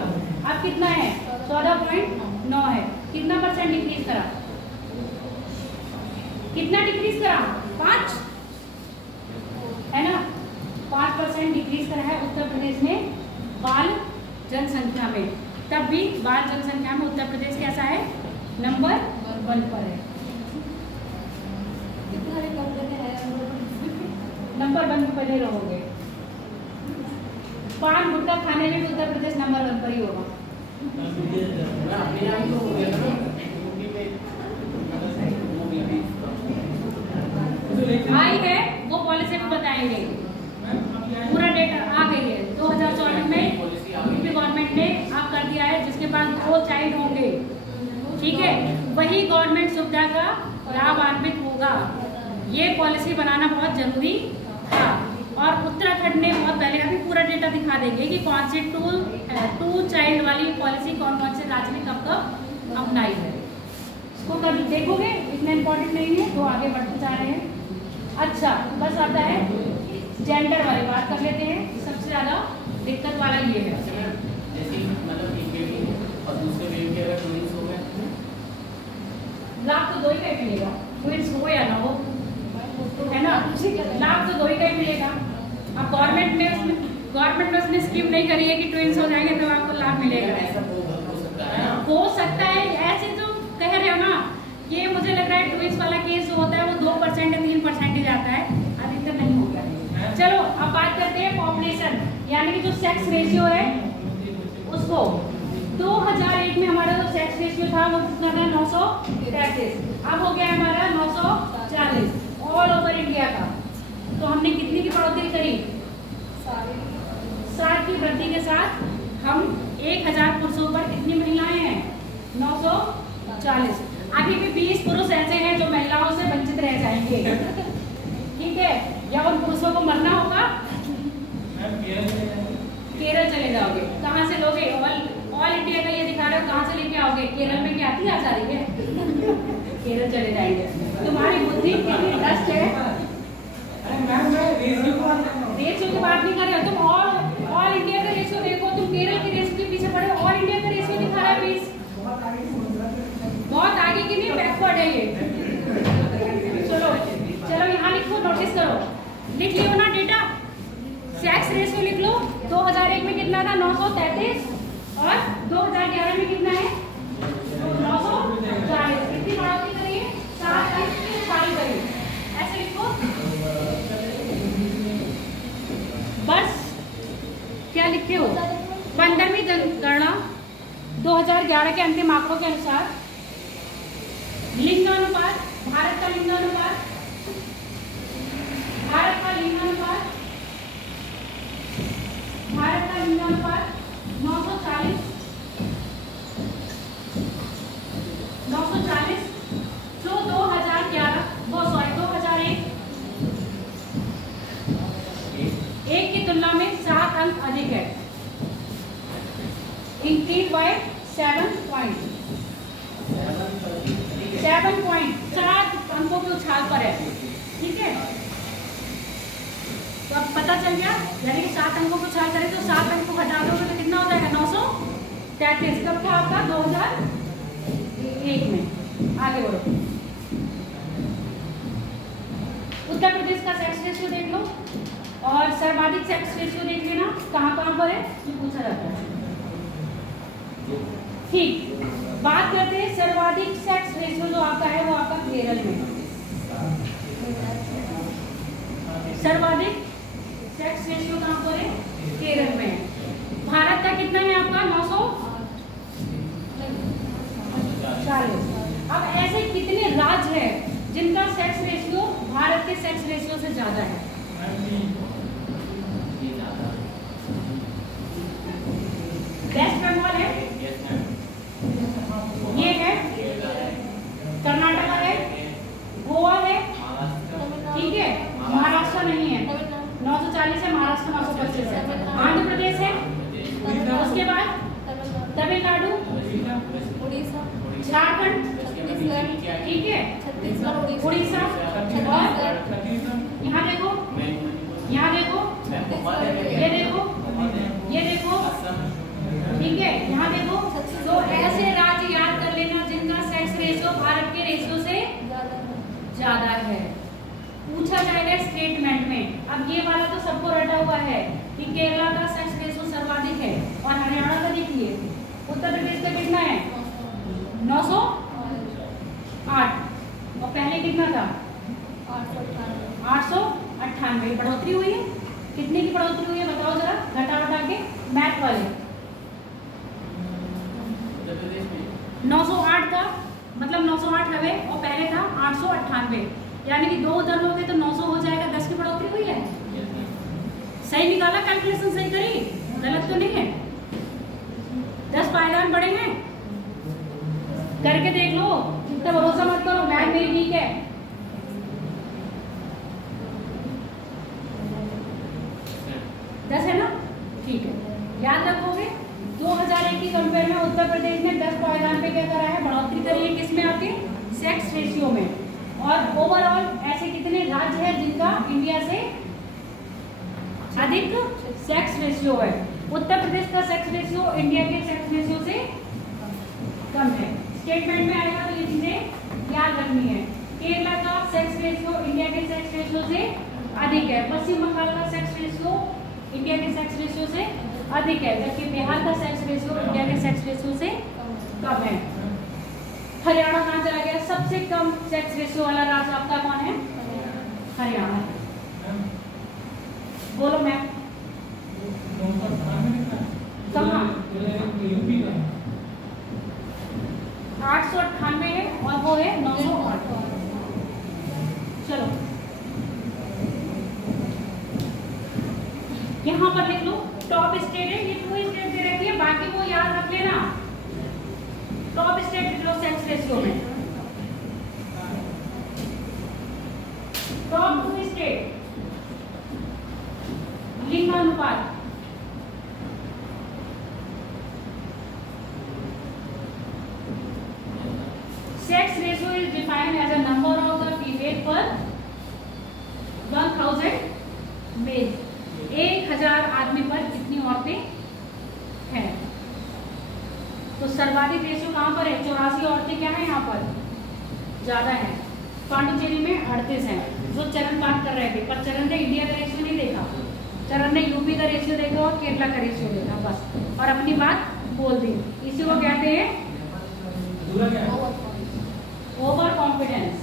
अब कितना है 14.9 है। कितना परसेंट डिक्रीज करा, कितना डिक्रीज करा, 5 है ना, 5% डिक्रीज करा है उत्तर प्रदेश में बाल जनसंख्या में। तब भी बाल जनसंख्या में उत्तर प्रदेश कैसा है, नंबर 1 पर है। नंबर 1 पर ही रहोगे। पान गुटखा खाने में भी उत्तर प्रदेश नंबर 1 पर ही होगा। आई है वो पॉलिसी भी बताएंगे, पूरा डेटा आ गई है। 2024 में यूपी गवर्नमेंट ने अब कर दिया है, जिसके पास 2 चाइल्ड होंगे, ठीक है, वही गवर्नमेंट सुविधा का लाभान्वित होगा। ये पॉलिसी बनाना बहुत जरूरी था। और उत्तराखंड ने बहुत पहले, अभी पूरा डेटा दिखा देंगे कि कौन सी 2 चाइल्ड वाली पॉलिसी कौन कौन से राज्य में कब कब अपनाई है। इसको कभी देखोगे, इतना इम्पोर्टेंट नहीं है, तो आगे बढ़ते जा रहे हैं। अच्छा बस आता है जेंडर वाली बात कर लेते हैं। सबसे ज़्यादा दिक्कत वाला ये है, जैसे मतलब एक बेबी और दूसरे बेबी के अगर ट्विंस हो गए, लाभ तो 2 ही का ही मिलेगा, ट्विंस हो या ना हो, है ना, लाभ तो 2 ही का ही मिलेगा। अब गवर्नमेंट ने उसने स्कीम नहीं करी है कि ट्विंस हो जाएंगे तो आपको लाभ मिलेगा। हो सकता है, ऐसे जो कह रहे हो ना, ये मुझे लग रहा है ट्विंस वाला केस जो होता है वो 2% या 3% ही जाता है, अधिकतर नहीं होता। चलो अब बात करते हैं पॉपुलेशन, यानी कि जो सेक्स रेशियो है उसको। 2001 में हमारा जो सेक्स रेशियो था वो कितना था 933, अब हो गया हमारा 940 ऑल ओवर इंडिया का। तो हमने कितनी की बढ़ोतरी करी? 60 की वृद्धि के साथ हम 1000 पुरुषों पर कितनी महिलाएं हैं? 940। आगे भी 20 पुरुष ऐसे हैं जो महिलाओं से वंचित रह जाएंगे, ठीक है? या उन पुरुषों को मरना होगा, केरल चले जाओगे। कहाँ से लोगे? ऑल इंडिया का ये दिखा रहे हो, कहाँ से लेके आओगे? केरल में क्या थी आ रही है केरल चले जाएंगे। तुम्हारी बुद्धि कितनी भ्रष्ट है। रेशियो की बात नहीं कर रहे हो तुम, ऑल इंडिया का रेशियो देखो, तुम केरल के रेशियो के पीछे पड़े हो। ऑल इंडिया का रेशियो दिखा रहा है 20, बहुत आगे की नहीं, बैकवर्ड है ये। चलो यहाँ लिखो, नोटिस करो, लिख लियो ना डेटा। सेक्स रेशियो लिख लो। 2001 में कितना था? 933 और 2011 में कितना है? 940। कितनी बढ़ोतरी करिए? 7 करिए, ऐसे लिखो बस। क्या लिखे हो? 15वीं जनगणना 2011 के अंतिम आंकड़ों के अनुसार लिंगानुपात, भारत का लिंगानुपात 940 जो 2001 की तुलना में 7 अंक अधिक है। इंक्रीज बाय 7 पॉइंट, 7 अंकों के उछाल पर है, ठीक है? तो अब पता चल गया, यानी कि 7 अंकों को उछाल करें तो 7 अंक को घटा दोगे तो कितना हो जाएगा? 933। कब था आपका? 2001 में। आगे बढ़ो। उत्तर प्रदेश का सेक्स रेशियो देख लो और सर्वाधिक सेक्स रेशियो देख लेना, कहाँ कहाँ पर है ये पूछा जाता है। ठीक, बात करते हैं सर्वाधिक सेक्स रेशियो जो आपका है वो आपका केरल में। सर्वाधिक सेक्स रेशियो कहाँ पर है? केरल में। भारत का कितना है आपका? 940। अब ऐसे कितने राज्य हैं जिनका सेक्स रेशियो भारत के सेक्स रेशियो से ज्यादा है? वेस्ट बंगाल है, ये है, कर्नाटका है, गोवा है, ठीक है, महाराष्ट्र नहीं है, 940 है, महाराष्ट्र 925 है, आंध्र प्रदेश है, उसके बाद तमिलनाडु, झारखंड, ठीक है, उड़ीसा, और यहाँ देखो, यहाँ देखो, ये देखो, ये देखो, ठीक है, यहाँ देखो। तो ऐसे राज्य याद कर लेना जिनका सेक्स रेशियो भारत के रेशियो से ज्यादा है। पूछा जाएगा स्टेटमेंट में। अब ये वाला तो सबको रटा हुआ है कि केरला का सेक्स रेशियो सर्वाधिक है और हरियाणा का देखिए, उत्तर प्रदेश का कितना है? 908 और पहले कितना था? 898। बढ़ोतरी हुई है। कितने की बढ़ोतरी हुई है बताओ जरा, घटा घटा के, मैथ वाले। 908 का मतलब 908 हवे और पहले था 898, यानी कि 2 उधर हो गए तो 900 हो जाएगा। 10 की बढ़ोतरी हुई है। सही निकाला, कैलकुलेशन सही करी, गलत तो नहीं है। 10 पायदान बढ़े हैं, करके देख लो, इतना भरोसा मत करो, मैथ मेरी ठीक है। दस है ना, ठीक है, याद रखोगे। 2001 की कंपेयर में उत्तर प्रदेश ने 10 पायदान पे क्या करा है? बढ़ोतरी करी है। किसमें? आपके सेक्स रेशियो में। और ओवरऑल ऐसे कितने राज्य हैं जिनका इंडिया से अधिक सेक्स रेशियो है? उत्तर प्रदेश का सेक्स रेशियो इंडिया के सेक्स रेशियो से कम है। स्टेटमेंट में आएगा तो ये चीजें याद रखनी है। केरला का सेक्स रेशियो इंडिया के सेक्स रेशियो से अधिक है। पश्चिम बंगाल का सेक्स रेशियो इंडिया के सेक्स रेशियो से अधिक है, जबकि बिहार का सेक्स रेशियो इंडिया के सेक्स रेशियो से कम है। हरियाणा कहाँ चला गया? सबसे कम सेक्स रेशियो वाला राज्य आपका कौन है? हरियाणा। बोलो मैम, कहाँ? 898 है और वो है 908। चलो यहाँ पर लिख लो टॉप स्टेट है, ये 2 स्टेट दे रखी है, बाकी वो याद रख लेना। टॉप स्टेट लिख लो सेक्स रेशियो में, टॉप 2 स्टेट लिंगानुपात। Sex ratio is defined as a number of the female per 1000 male। 1000 आदमी पर कितनी औरतें हैं। तो सर्वाधिक रेशियो कहाँ पर है? 84 औरतें क्या है यहाँ पर ज्यादा है। पांडिचेरी में 38 है। जो चरण बात कर रहे थे, पर चरण ने इंडिया का रेशियो नहीं देखा, चरण ने यूपी का रेशियो देखा और केरला का रेशियो देखा बस, और अपनी बात बोल दी। इसी को कहते हैं ओवर कॉन्फिडेंस।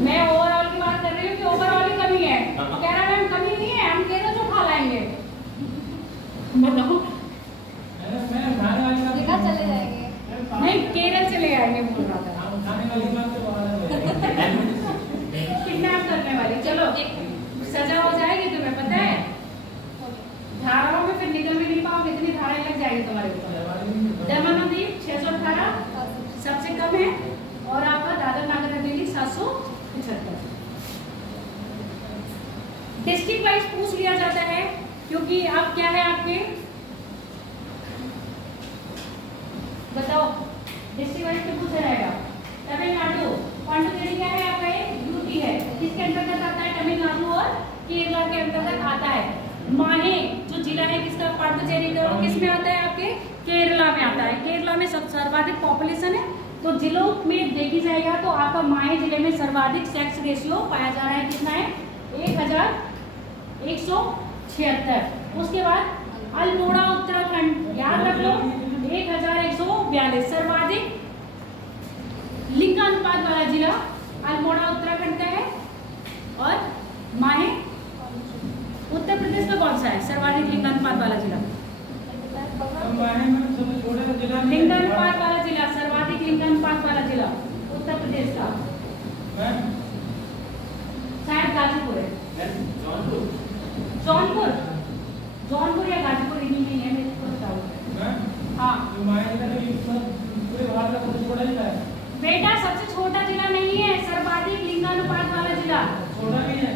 मैं ओवरऑल की बात कर रही हूँ कि ओवरऑल ही कमी है, कह रहा मैम कमी नहीं है, हम केरल जो खा लाएंगे। बताओ चले जाएंगे, नहीं केरल चले आएंगे बोल रहा था। किडनैप करने वाली, चलो सजा हो जाएगी तुम्हें पता है। धाराओं में फिर निकल भी नहीं पाओगे, इतनी धाराएं लग जाएगी तुम्हारे ऊपर। दमन-दीव 618 सबसे कम है, और आपका दादर नागर हवेली 775। डिस्ट्रिक्ट वाइज पूछ लिया जाता है, क्योंकि अब क्या है आपके, बताओ डिस्ट्रिक्ट वाइज से पूछा जाएगा। तमिलनाडु, पांडिचेरी क्या है आपका, यूपी है, किसके अंतर्गत आता है? तमिलनाडु और केरला के अंतर्गत आता है। माहे जो जिला है किसका, पांडिचेरी का, वो किस में आता है आपके? केरला में आता है। केरला में सर्वाधिक पॉपुलेशन है, तो जिलों में देखी जाएगा तो आपका माहे जिले में सर्वाधिक सेक्स रेशियो पाया जा रहा है। कितना है? 1176। उसके बाद अल्मोड़ा उत्तराखंड, याद रख लो 1142। सर्वाधिक लिंगानुपात वाला जिला अल्मोड़ा उत्तराखंड का है, और माहे उत्तर प्रदेश का कौन सा है सर्वाधिक लिंगानुपात वाला जिला? लिंगानुपात वाला जिला, सर्वाधिक लिंगानुपात वाला जिला उत्तर प्रदेश का शायद गाजीपुर है। जौनपुर, जौनपुर या गाजीपुर इन्हीं में है, मेरे को बताओ। हाँ बेटा सबसे छोटा जिला नहीं है, सर्वाधिक लिंगानुपात वाला जिला। छोटा भी है,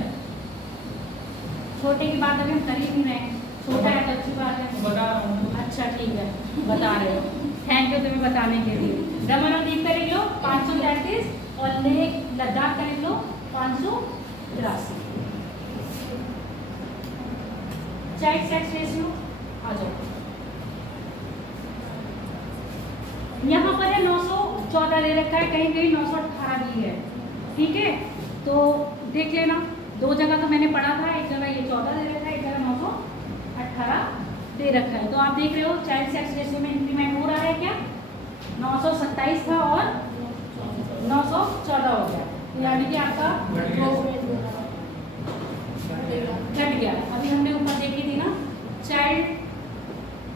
छोटे की बात अभी हम कर ही नहीं रहे, छोटा है तो अच्छी बात है। बता रहा हूँ। अच्छा ठीक है, बता रहे हो, थैंक यू तुम्हें बताने के लिए। दमन और दीव का लिख लो 533, और लेह लद्दाख का लिख लो 583। चाइल्ड सेक्स रेशियो आ जाओ, यहाँ पर है 914 दे रखा है, कहीं कहीं 918 भी है, ठीक है। तो देख लेना, 2 जगह का मैंने पढ़ा था, एक जगह ये 14 दे रखा है, एक जगह 918 दे रखा है। तो आप देख रहे हो चाइल्ड सेक्स रेशियो में इंक्रीमेंट हो रहा है क्या? 927 था और 914 हो गया, यानी कि आपका घट गया। अभी हमने ऊपर देखी थी ना, चाइल्ड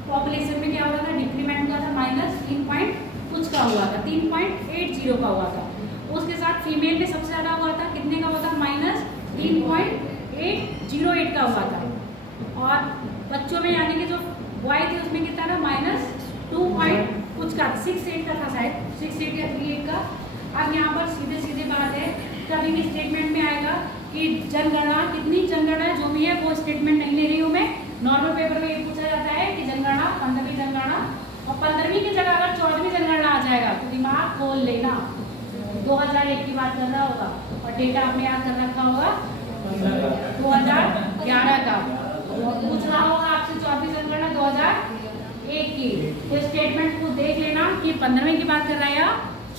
पॉपुलेशन में क्या हुआ था? डिक्रीमेंट हुआ था, -3 कुछ का हुआ था, 3.80 का हुआ था। उसके साथ फीमेल में सबसे ज़्यादा हुआ था, कितने का हुआ था? -3.808 का हुआ था। और बच्चों में यानी कि जो बॉय थे उसमें कितना था? -2 कुछ का, 68 का था शायद, 68 या 38 का। अब यहाँ पर सीधे सीधे बात है, कभी भी स्टेटमेंट में आएगा कि जनगणना, कितनी जनगणना जो भी है वो स्टेटमेंट नहीं ले रही हूँ मैं। नॉर्मल पेपर में ये पूछा जाता है कि जनगणना, 15वीं जनगणना, और 15वीं की जगह अगर 14वीं जनगणना आ जाएगा तो दिमाग खोल लेना, 2001 की बात कर रहा होगा, और डेटा आपने याद कर रखा होगा 2011 का। पूछ रहा होगा आपसे 14वीं जनगणना 2001 की, तो स्टेटमेंट को देख लेना कि 15वीं की बात कर रहा है या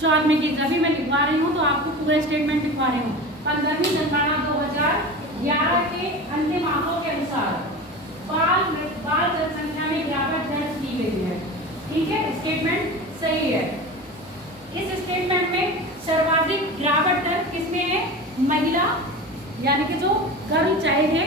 14वीं की। जब भी मैं लिखवा रही हूँ तो आपको पूरा स्टेटमेंट लिखवा रही हूँ। 15वीं जनगणना 2011 के अंतिम आंकड़ों के अनुसार बाल जनसंख्या में गिरावट दर्ज की गई है, ठीक है, स्टेटमेंट सही है। इस स्टेटमेंट में सर्वाधिक गिरावट दर किसमें है? महिला, यानी कि जो गर्भ चाइल्ड है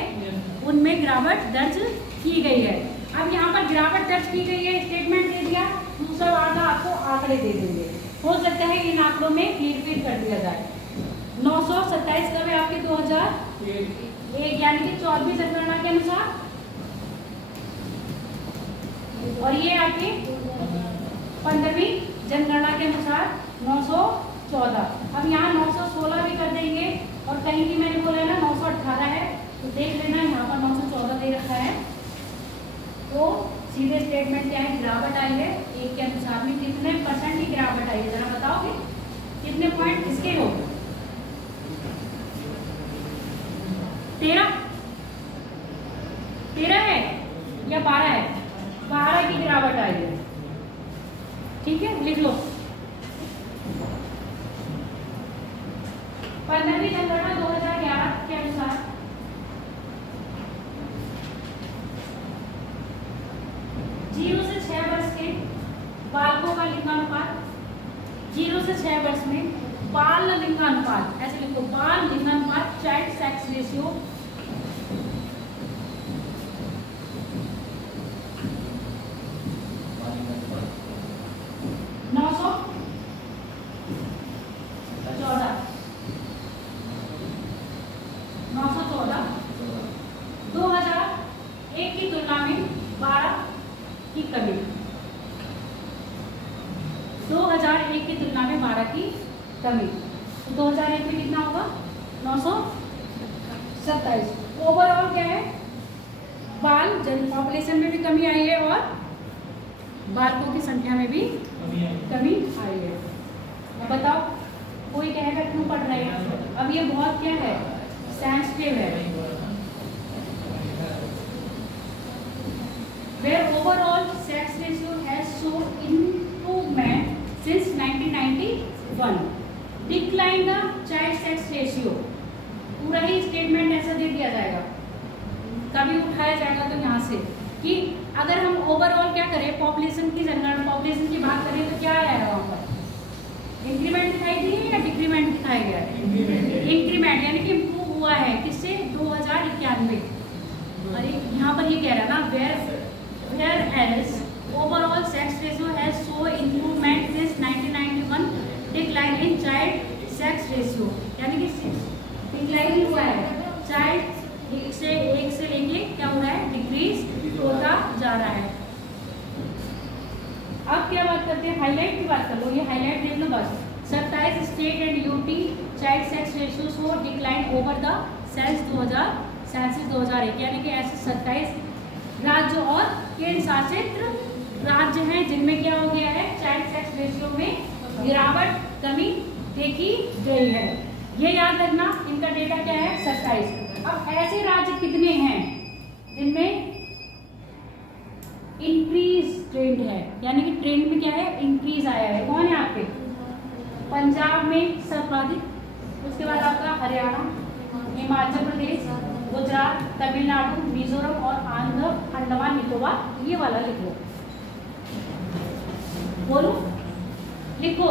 उनमें गिरावट दर्ज की गई है। अब यहाँ पर गिरावट दर्ज की गई है, स्टेटमेंट दे दिया, दूसरा वाला आपको आधा आंकड़े दे देंगे, हो सकता है इन आंकड़ों में क्लियर कर दिया जाए। 927 कब है आपके 2001 यानी कि 14वीं जनगणना के अनुसार, और ये आपकी 15वीं जनगणना के अनुसार 914। अब यहाँ 916 भी कर देंगे, और कहीं भी मैंने बोला ना 918 है, तो देख लेना यहाँ पर 914 दे रखा है, तो सीधे स्टेटमेंट क्या है, गिरावट आई है। एक के अनुसार में कितने % की गिरावट आई है, जरा बताओगे कितने पॉइंट इसके हो? 13 है या 12 है? 12 की गिरावट आई है। ठीक है, लिख लो। 15वीं जनगणना 2011 के अनुसार 0 से 6 वर्ष के बालकों का लिंगानुपात, 0 से 6 वर्ष में बाल लिंगानुपात, ऐसे लिखो, बाल लिंगानुपात, चाइल्ड सेक्स रेशियो, कमी। तो 2001 में कितना होगा? 927। ओवरऑल क्या है, बाल जन पॉपुलेशन में भी कमी आई है और बालकों की संख्या में भी कमी आई है। अब बताओ, कोई कहेगा क्यों पढ़ रहे हैं? अब ये बहुत क्या है, सेंसिटिव है। Where overall sex ratio has shown improvement since 1991. Decline the child sex ratio. पूरा ही स्टेटमेंट ऐसा दे दिया जाएगा, कभी उठाया जाएगा तो यहाँ से कि अगर हम ओवरऑल क्या करें, पॉपुलेशन की जनगणना, पॉपुलेशन की बात करें तो क्या आया है वहाँ पर? इंक्रीमेंट दिखाई दी है या डिक्रीमेंट दिखाया गया है? इंक्रीमेंट यानी कि इम्प्रूव हुआ है, किससे? 2091। अरे यहाँ पर ये कह रहा है ना, whereas overall sex ratio has shown improvement since 1991, decline in child sex ratio, यानी कि डिक्लाइन ही हुआ है, चाइल्ड एक से लेके क्या हो रहा है, डिक्रीज होता जा रहा है। अब क्या बात करते हैं, हाईलाइट की बात कर लो, ये हाईलाइट देख लो बस। 27 state and UT child sex ratio show decline over the census 2001, यानी कि ऐसे 27 राज्य और केंद्र शासित राज्य हैं जिनमें क्या हो गया है, चाइल्ड सेक्स रेशियो में गिरावट, कमी देखी गई है। ये याद रखना, इनका डेटा क्या है, 27। अब ऐसे राज्य कितने हैं जिनमें इंक्रीज ट्रेंड है, यानी कि ट्रेंड में क्या है, इंक्रीज आया है? कौन है आपके? पंजाब में सर्वाधिक, उसके बाद आपका हरियाणा, हिमाचल प्रदेश, गुजरात, तमिलनाडु, मिजोरम और आंध्र, अंडमान निकोबार। ये वाला लिखो, बोलो, लिखो।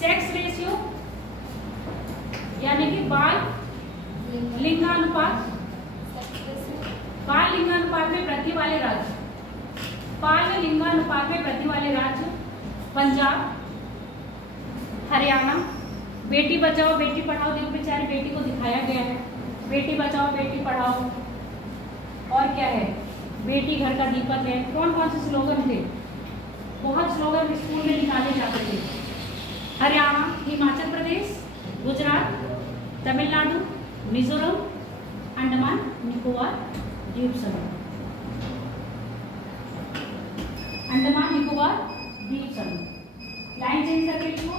सेक्स रेशियो यानी कि बाल लिंगानुपात, बाल लिंगानुपात में वृद्धि वाले राज्य, बाल लिंगानुपात में वृद्धि वाले राज्य पंजाब, हरियाणा। बेटी बचाओ बेटी पढ़ाओ, देखो बेचारी बेटी को दिखाया गया है, बेटी बचाओ बेटी पढ़ाओ। और क्या है, बेटी घर का दीपक है। कौन कौन से स्लोगन थे? बहुत स्लोगन स्कूल में निकाले जाते थे। हरियाणा, हिमाचल प्रदेश, गुजरात, तमिलनाडु, मिजोरम, अंडमान निकोबार द्वीप समूह, अंडमान निकोबार द्वीप समूह। लाइन चेंज करके लिखो।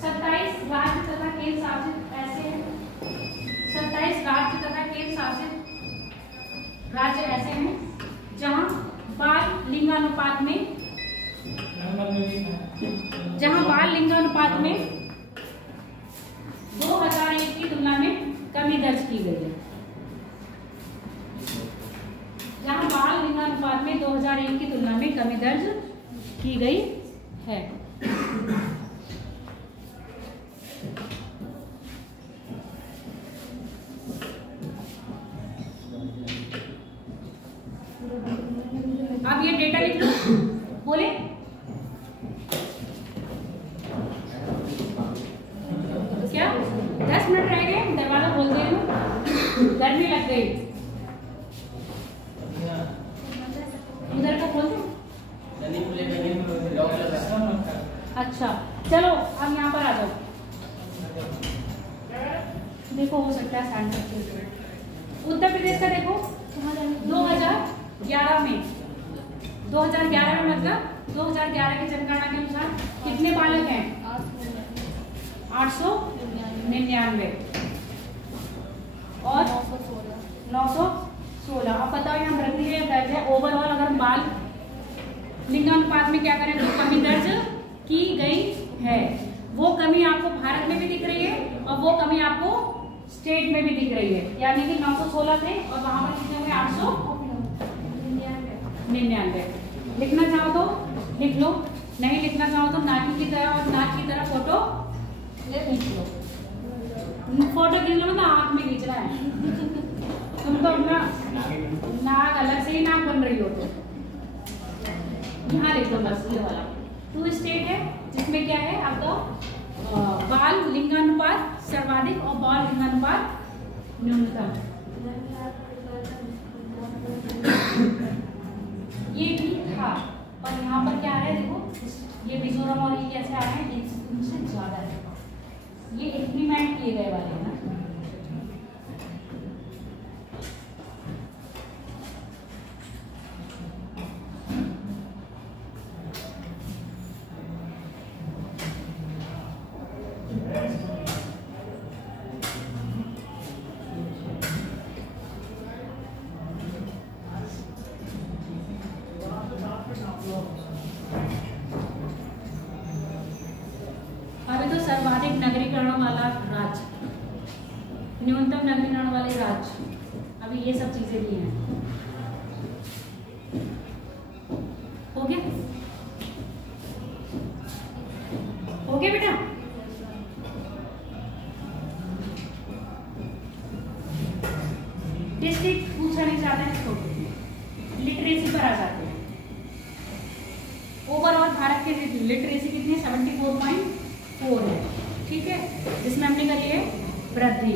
27 राज्य तथा केंद्र शासित ऐसे हैं, 27 राज्य तथा केंद्र शासित राज्य ऐसे हैं जहां बाल लिंगानुपात में, में 2001 की तुलना में कमी दर्ज की गई है। जहां बाल लिंगानुपात में 2001 की तुलना में कमी दर्ज की गई है। अब ये डेटा लिख लो, बोले गई? उधर का खोल दो। अच्छा चलो अब यहाँ पर आ जाओ। देखो हो सकता है सैंड। उत्तर प्रदेश का देखो 2011 में 2011 में मतलब 2011 की जनगणना के अनुसार कितने बालक हैं? 899 और 916। अब बताओ यहाँ वृद्धि है दर्ज है। ओवरऑल अगर हम बाल लिंगानुपात में क्या करें तो कमी दर्ज की गई है। वो कमी आपको भारत में भी दिख रही है और वो कमी आपको स्टेट में भी दिख रही है। यानी कि 916 थे और वहां पर कितने हुए? 899। लिखना चाहो तो लिख लो, नहीं लिखना चाहो तो नाक की तरह और नाक की तरह फोटो खींच लो। फोटो खींच लो मतलब आँख में खींच रहा है। तुम तो अपना नाक अलग से ही नाक बन रही हो। तो यहाँ लिख दो बस ये वाला। 2 स्टेट है जिसमें क्या है आपका बाल लिंगानुपात सर्वाधिक और बाल लिंगानुपात न्यूनतम। ये भी था पर यहाँ पर क्या है देखो, ये मिजोरम और ये कैसे आ रहे हैं? इनसे ज्यादा है। ये इंप्लीमेंट किए गए वाले ना। अभी तो सर्वाधिक नगरीकरण वाला राज्य, न्यूनतम नगरीकरण वाले राज्य, अभी ये सब चीजें भी हैं। हो गया? हो गया बेटा? डिस्ट्रिक्ट पूछा नहीं चाहते हैं तो लिटरेसी पर आ जाते हैं। ओवरऑल भारत के लिटरेसी कितनी? 74.4 है। ठीक है, जिसमें हमने कर लिए वृद्धि।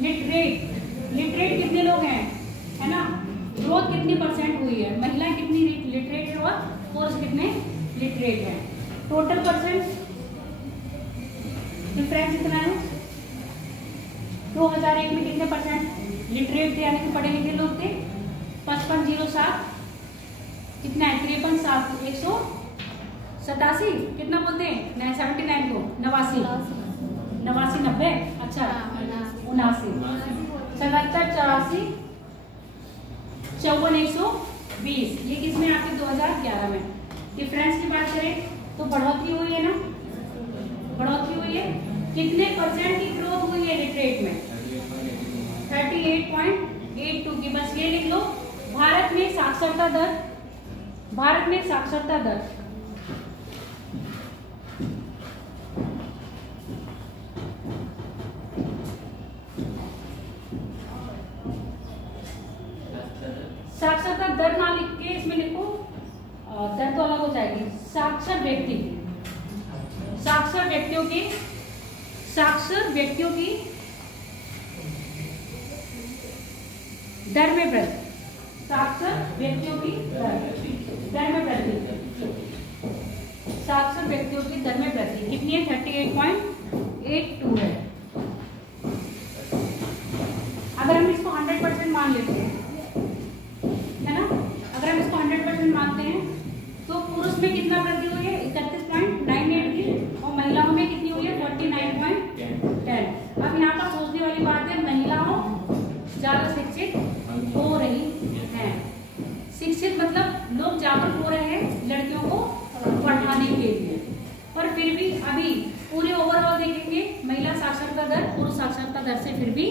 लिटरेट कितने लोग हैं? है ना? ग्रोथ कितनी परसेंट हुई है? महिलाएं कितनी लिटरेट है और पुरुष कितने लिटरेट हैं? टोटल परसेंट डिफरेंस कितना है? 2001 में कितने परसेंट लिटरेट थे यानी कि पढ़े लिखे लोग थे? 5507। कितना है? 53 187। कितना बोलते हैं? 79 को 89 90। अच्छा 79 77 84 54 120। ये किसमें आपके 2011 में। डिफरेंस की बात करें तो बढ़ोतरी हुई है ना? बढ़ोतरी हुई है। कितने परसेंट की ग्रोथ हुई है लिटरेट में? 38.82 की। बस ये लिख लो। भारत में साक्षरता दर, भारत में साक्षरता दर साक्षरता दर ना लिख के इसमें लिखो, दर तो अलग हो जाएगी। साक्षर व्यक्ति, साक्षर व्यक्तियों की, साक्षर व्यक्तियों की दर में वृद्धि, साक्षर व्यक्तियों की दर में वृद्धि, साक्षर व्यक्तियों की दर में वृद्धि कितनी है? 38.82 है। अगर हम इसको 100% मान लेते हैं, है ना? अगर हम इसको 100% मानते हैं तो पुरुष में कितना वृद्धि हुई है? 31.98 की और महिलाओं में कितनी हुई है? 49.10। अब यहाँ पर सोचने वाली बात है, महिलाओं ज्यादा शिक्षित हो रही हैं। शिक्षित मतलब लोग जागरूक हो रहे हैं लड़कियों को पढ़ाने के लिए, पर फिर भी अभी पूरे ओवरऑल देखेंगे महिला साक्षरता दर पुरुष साक्षरता दर से फिर भी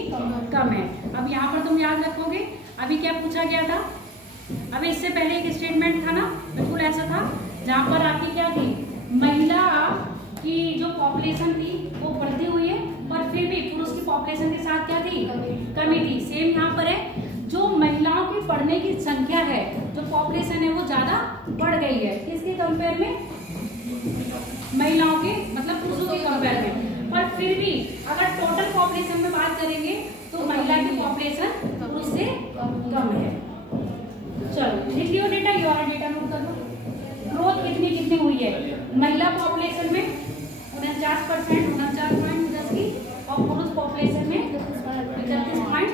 कम है। अब यहाँ पर तुम याद रखोगे अभी क्या पूछा गया था? अभी इससे पहले एक स्टेटमेंट था ना, बिल्कुल ऐसा था, जहाँ पर आपकी क्या थी? महिला की जो पॉपुलेशन थी वो बढ़ती हुई है, पर फिर भी पुरुष की पॉपुलेशन के साथ क्या थी? कमी थी। सेम यहाँ पर है, जो महिलाओं की पढ़ने की संख्या है, जो पॉपुलेशन है वो ज्यादा बढ़ गई है। किसके कंपेयर में? महिलाओं के मतलब पुरुषों के कंपेयर में। पर फिर फिर भी अगर टोटल पॉपुलेशन में बात करेंगे तो महिला की पॉपुलेशन पुरुष से कम है। चलो लिख लियो डेटा, ये वाला डेटा नोट कर लो। ग्रोथ कितनी हुई है महिला पॉपुलेशन में 49%, 49.10 की, और पुरुष पॉपुलेशन में 31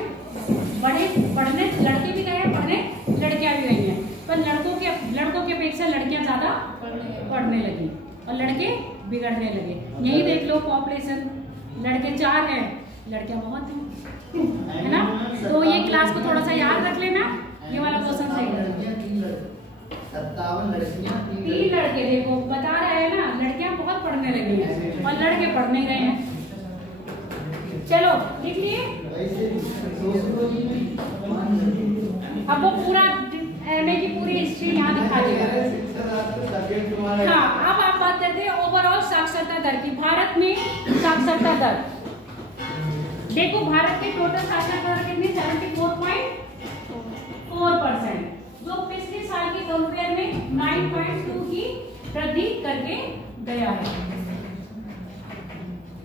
बढ़ने लड़के भी गए हैं पढ़ने, लड़कियां भी गई हैं, पर लड़कों की अपेक्षा लड़कियां ज्यादा पढ़ने लगी और लड़के बिगड़ने लगे। यही देख लो पॉपुलेशन, लड़के 4 हैं, लड़कियां बहुत हैं, है ना। तो ये क्लास को थोड़ा सा याद रख लेना, ये वाला क्वेश्चन सही है। 57 लड़कियां 3 लड़के, देखो बता रहे हैं ना, लड़कियां बहुत पढ़ने लगी हैं और लड़के पढ़ नहीं रहे हैं। चलो लिख लिए। अब वो पूरा एमए की पूरी हिस्ट्री यहाँ दिखा देगा। हाँ, अब आप बात करते हैं ओवरऑल साक्षरता दर की। भारत में साक्षरता दर देखो, भारत के टोटल साक्षरता दर कितनी? 74.4%, जो पिछले साल के कंपेयर में 9.2 की वृद्धि करके गया है,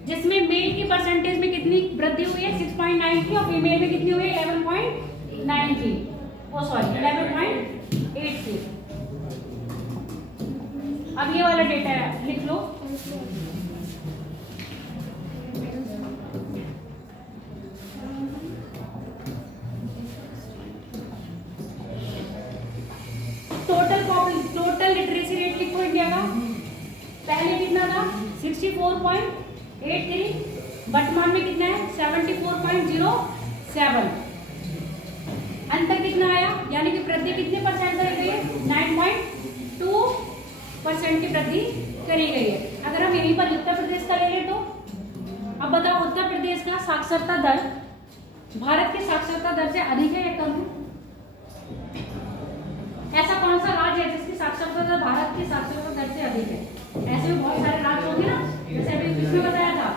जिसमें मेल की परसेंटेज में कितनी वृद्धि हुई है? 6.9 की, और फीमेल में कितनी हुई है? 11.9 की, 11.8 की। अब ये वाला डेटा लिख लो। टोटल लिटरेसी रेट लिखो इंडिया का। पहले कितना था? 64.83, वर्तमान में कितना है? 74.07। अंतर कितना आया? यानी कि वृद्धि कितने परसेंट करी गई है? 9.2% की वृद्धि करी गई है। अगर हम यहीं पर उत्तर प्रदेश का ले लें तो अब बताओ, उत्तर प्रदेश का साक्षरता दर भारत के साक्षरता दर से अधिक है या कम है? ऐसा कौन सा राज्य है जिसकी साक्षरता दर भारत की साक्षरता दर से अधिक है? ऐसे भी बहुत सारे राज्य होंगे ना, जैसे अभी किसमें बताया था,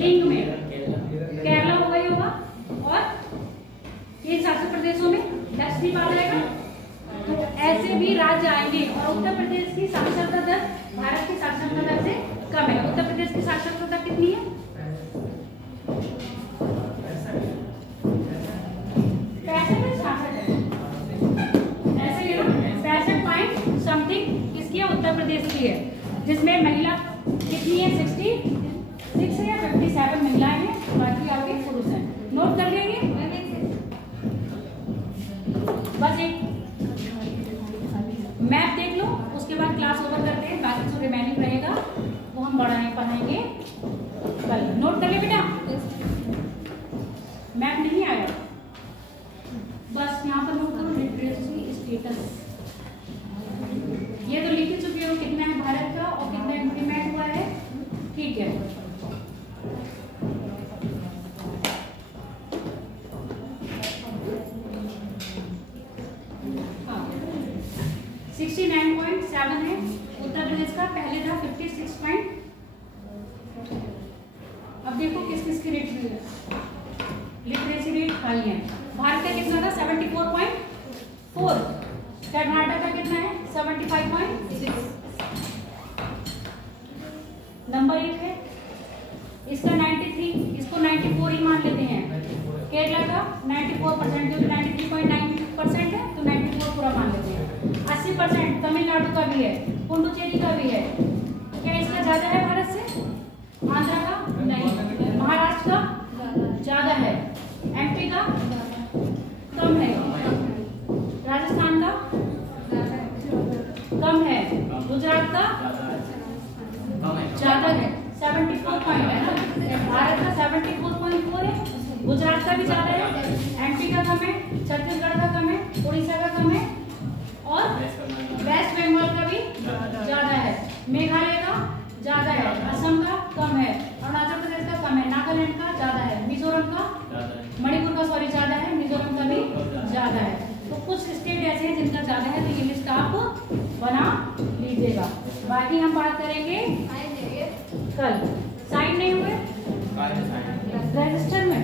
लिंग में केरला हो गई होगा, और इन शासित प्रदेशों में लक्षद्वीप आ जाएगा। तो ऐसे भी राज्य आएंगे, और उत्तर प्रदेश की साक्षरता दर भारत की साक्षरता दर से कम है। उत्तर प्रदेश की साक्षरता दर कितनी है? उत्तर प्रदेश की है, जिसमें महिला कितनी है? 66 या 57 महिलाएं हैं, बाकी आपके पुरुष हैं। नोट कर लेंगे। बस एक मैप देख लो, उसके बाद क्लास ओवर करते हैं। बाकी जो रिमेनिंग रहेगा वो हम पढ़ाएंगे कल। नोट कर ले बेटा। मैप नहीं आया, बस यहाँ पर नोट करो लिटरेसी स्टेटस। ये तो लिख चुके हो कितना है भारत का और कितना इंप्लीमेंट हुआ है, ठीक है। हाँ, 69.7 है उत्तर प्रदेश का, पहले था 56. अब देखो किस किस की रेट मिल है, लिटरेसी रेट हाई है। भारत का कितना था? 74.4। कर्नाटक का कितना है? 75.6। नंबर 1 है इसका 93, इसको 94 ही मान लेते हैं। केरला का 94%, क्योंकि 93.9% है तो 94 पूरा मान लेते हैं। 80% तमिलनाडु का भी है, पुडुचेरी का भी है। क्या इसका ज्यादा है भारत से? आंध्र का नहीं, महाराष्ट्र का ज्यादा है, एमपी का कम है, राजस्थान का कम है, गुजरात का ज्यादा है, 74 पॉइंट है ना। भारत का 74.4 है, गुजरात का भी ज्यादा है, एमपी का कम है, छत्तीसगढ़ का कम है, उड़ीसा का कम है, और वेस्ट बंगाल का भी ज्यादा है, मेघालय का ज्यादा है, असम का कम है, अरुणाचल प्रदेश का कम है, नागालैंड का ज्यादा है, मिजोरम का, मणिपुर का सॉरी ज्यादा है, मिजोरम का भी ज्यादा है। तो कुछ स्टेट ऐसे हैं जिनका ज्यादा है, तो ये लिस्ट आप बना लीजिएगा। बाकी हम बात करेंगे कल। साइन नहीं हुए रजिस्टर में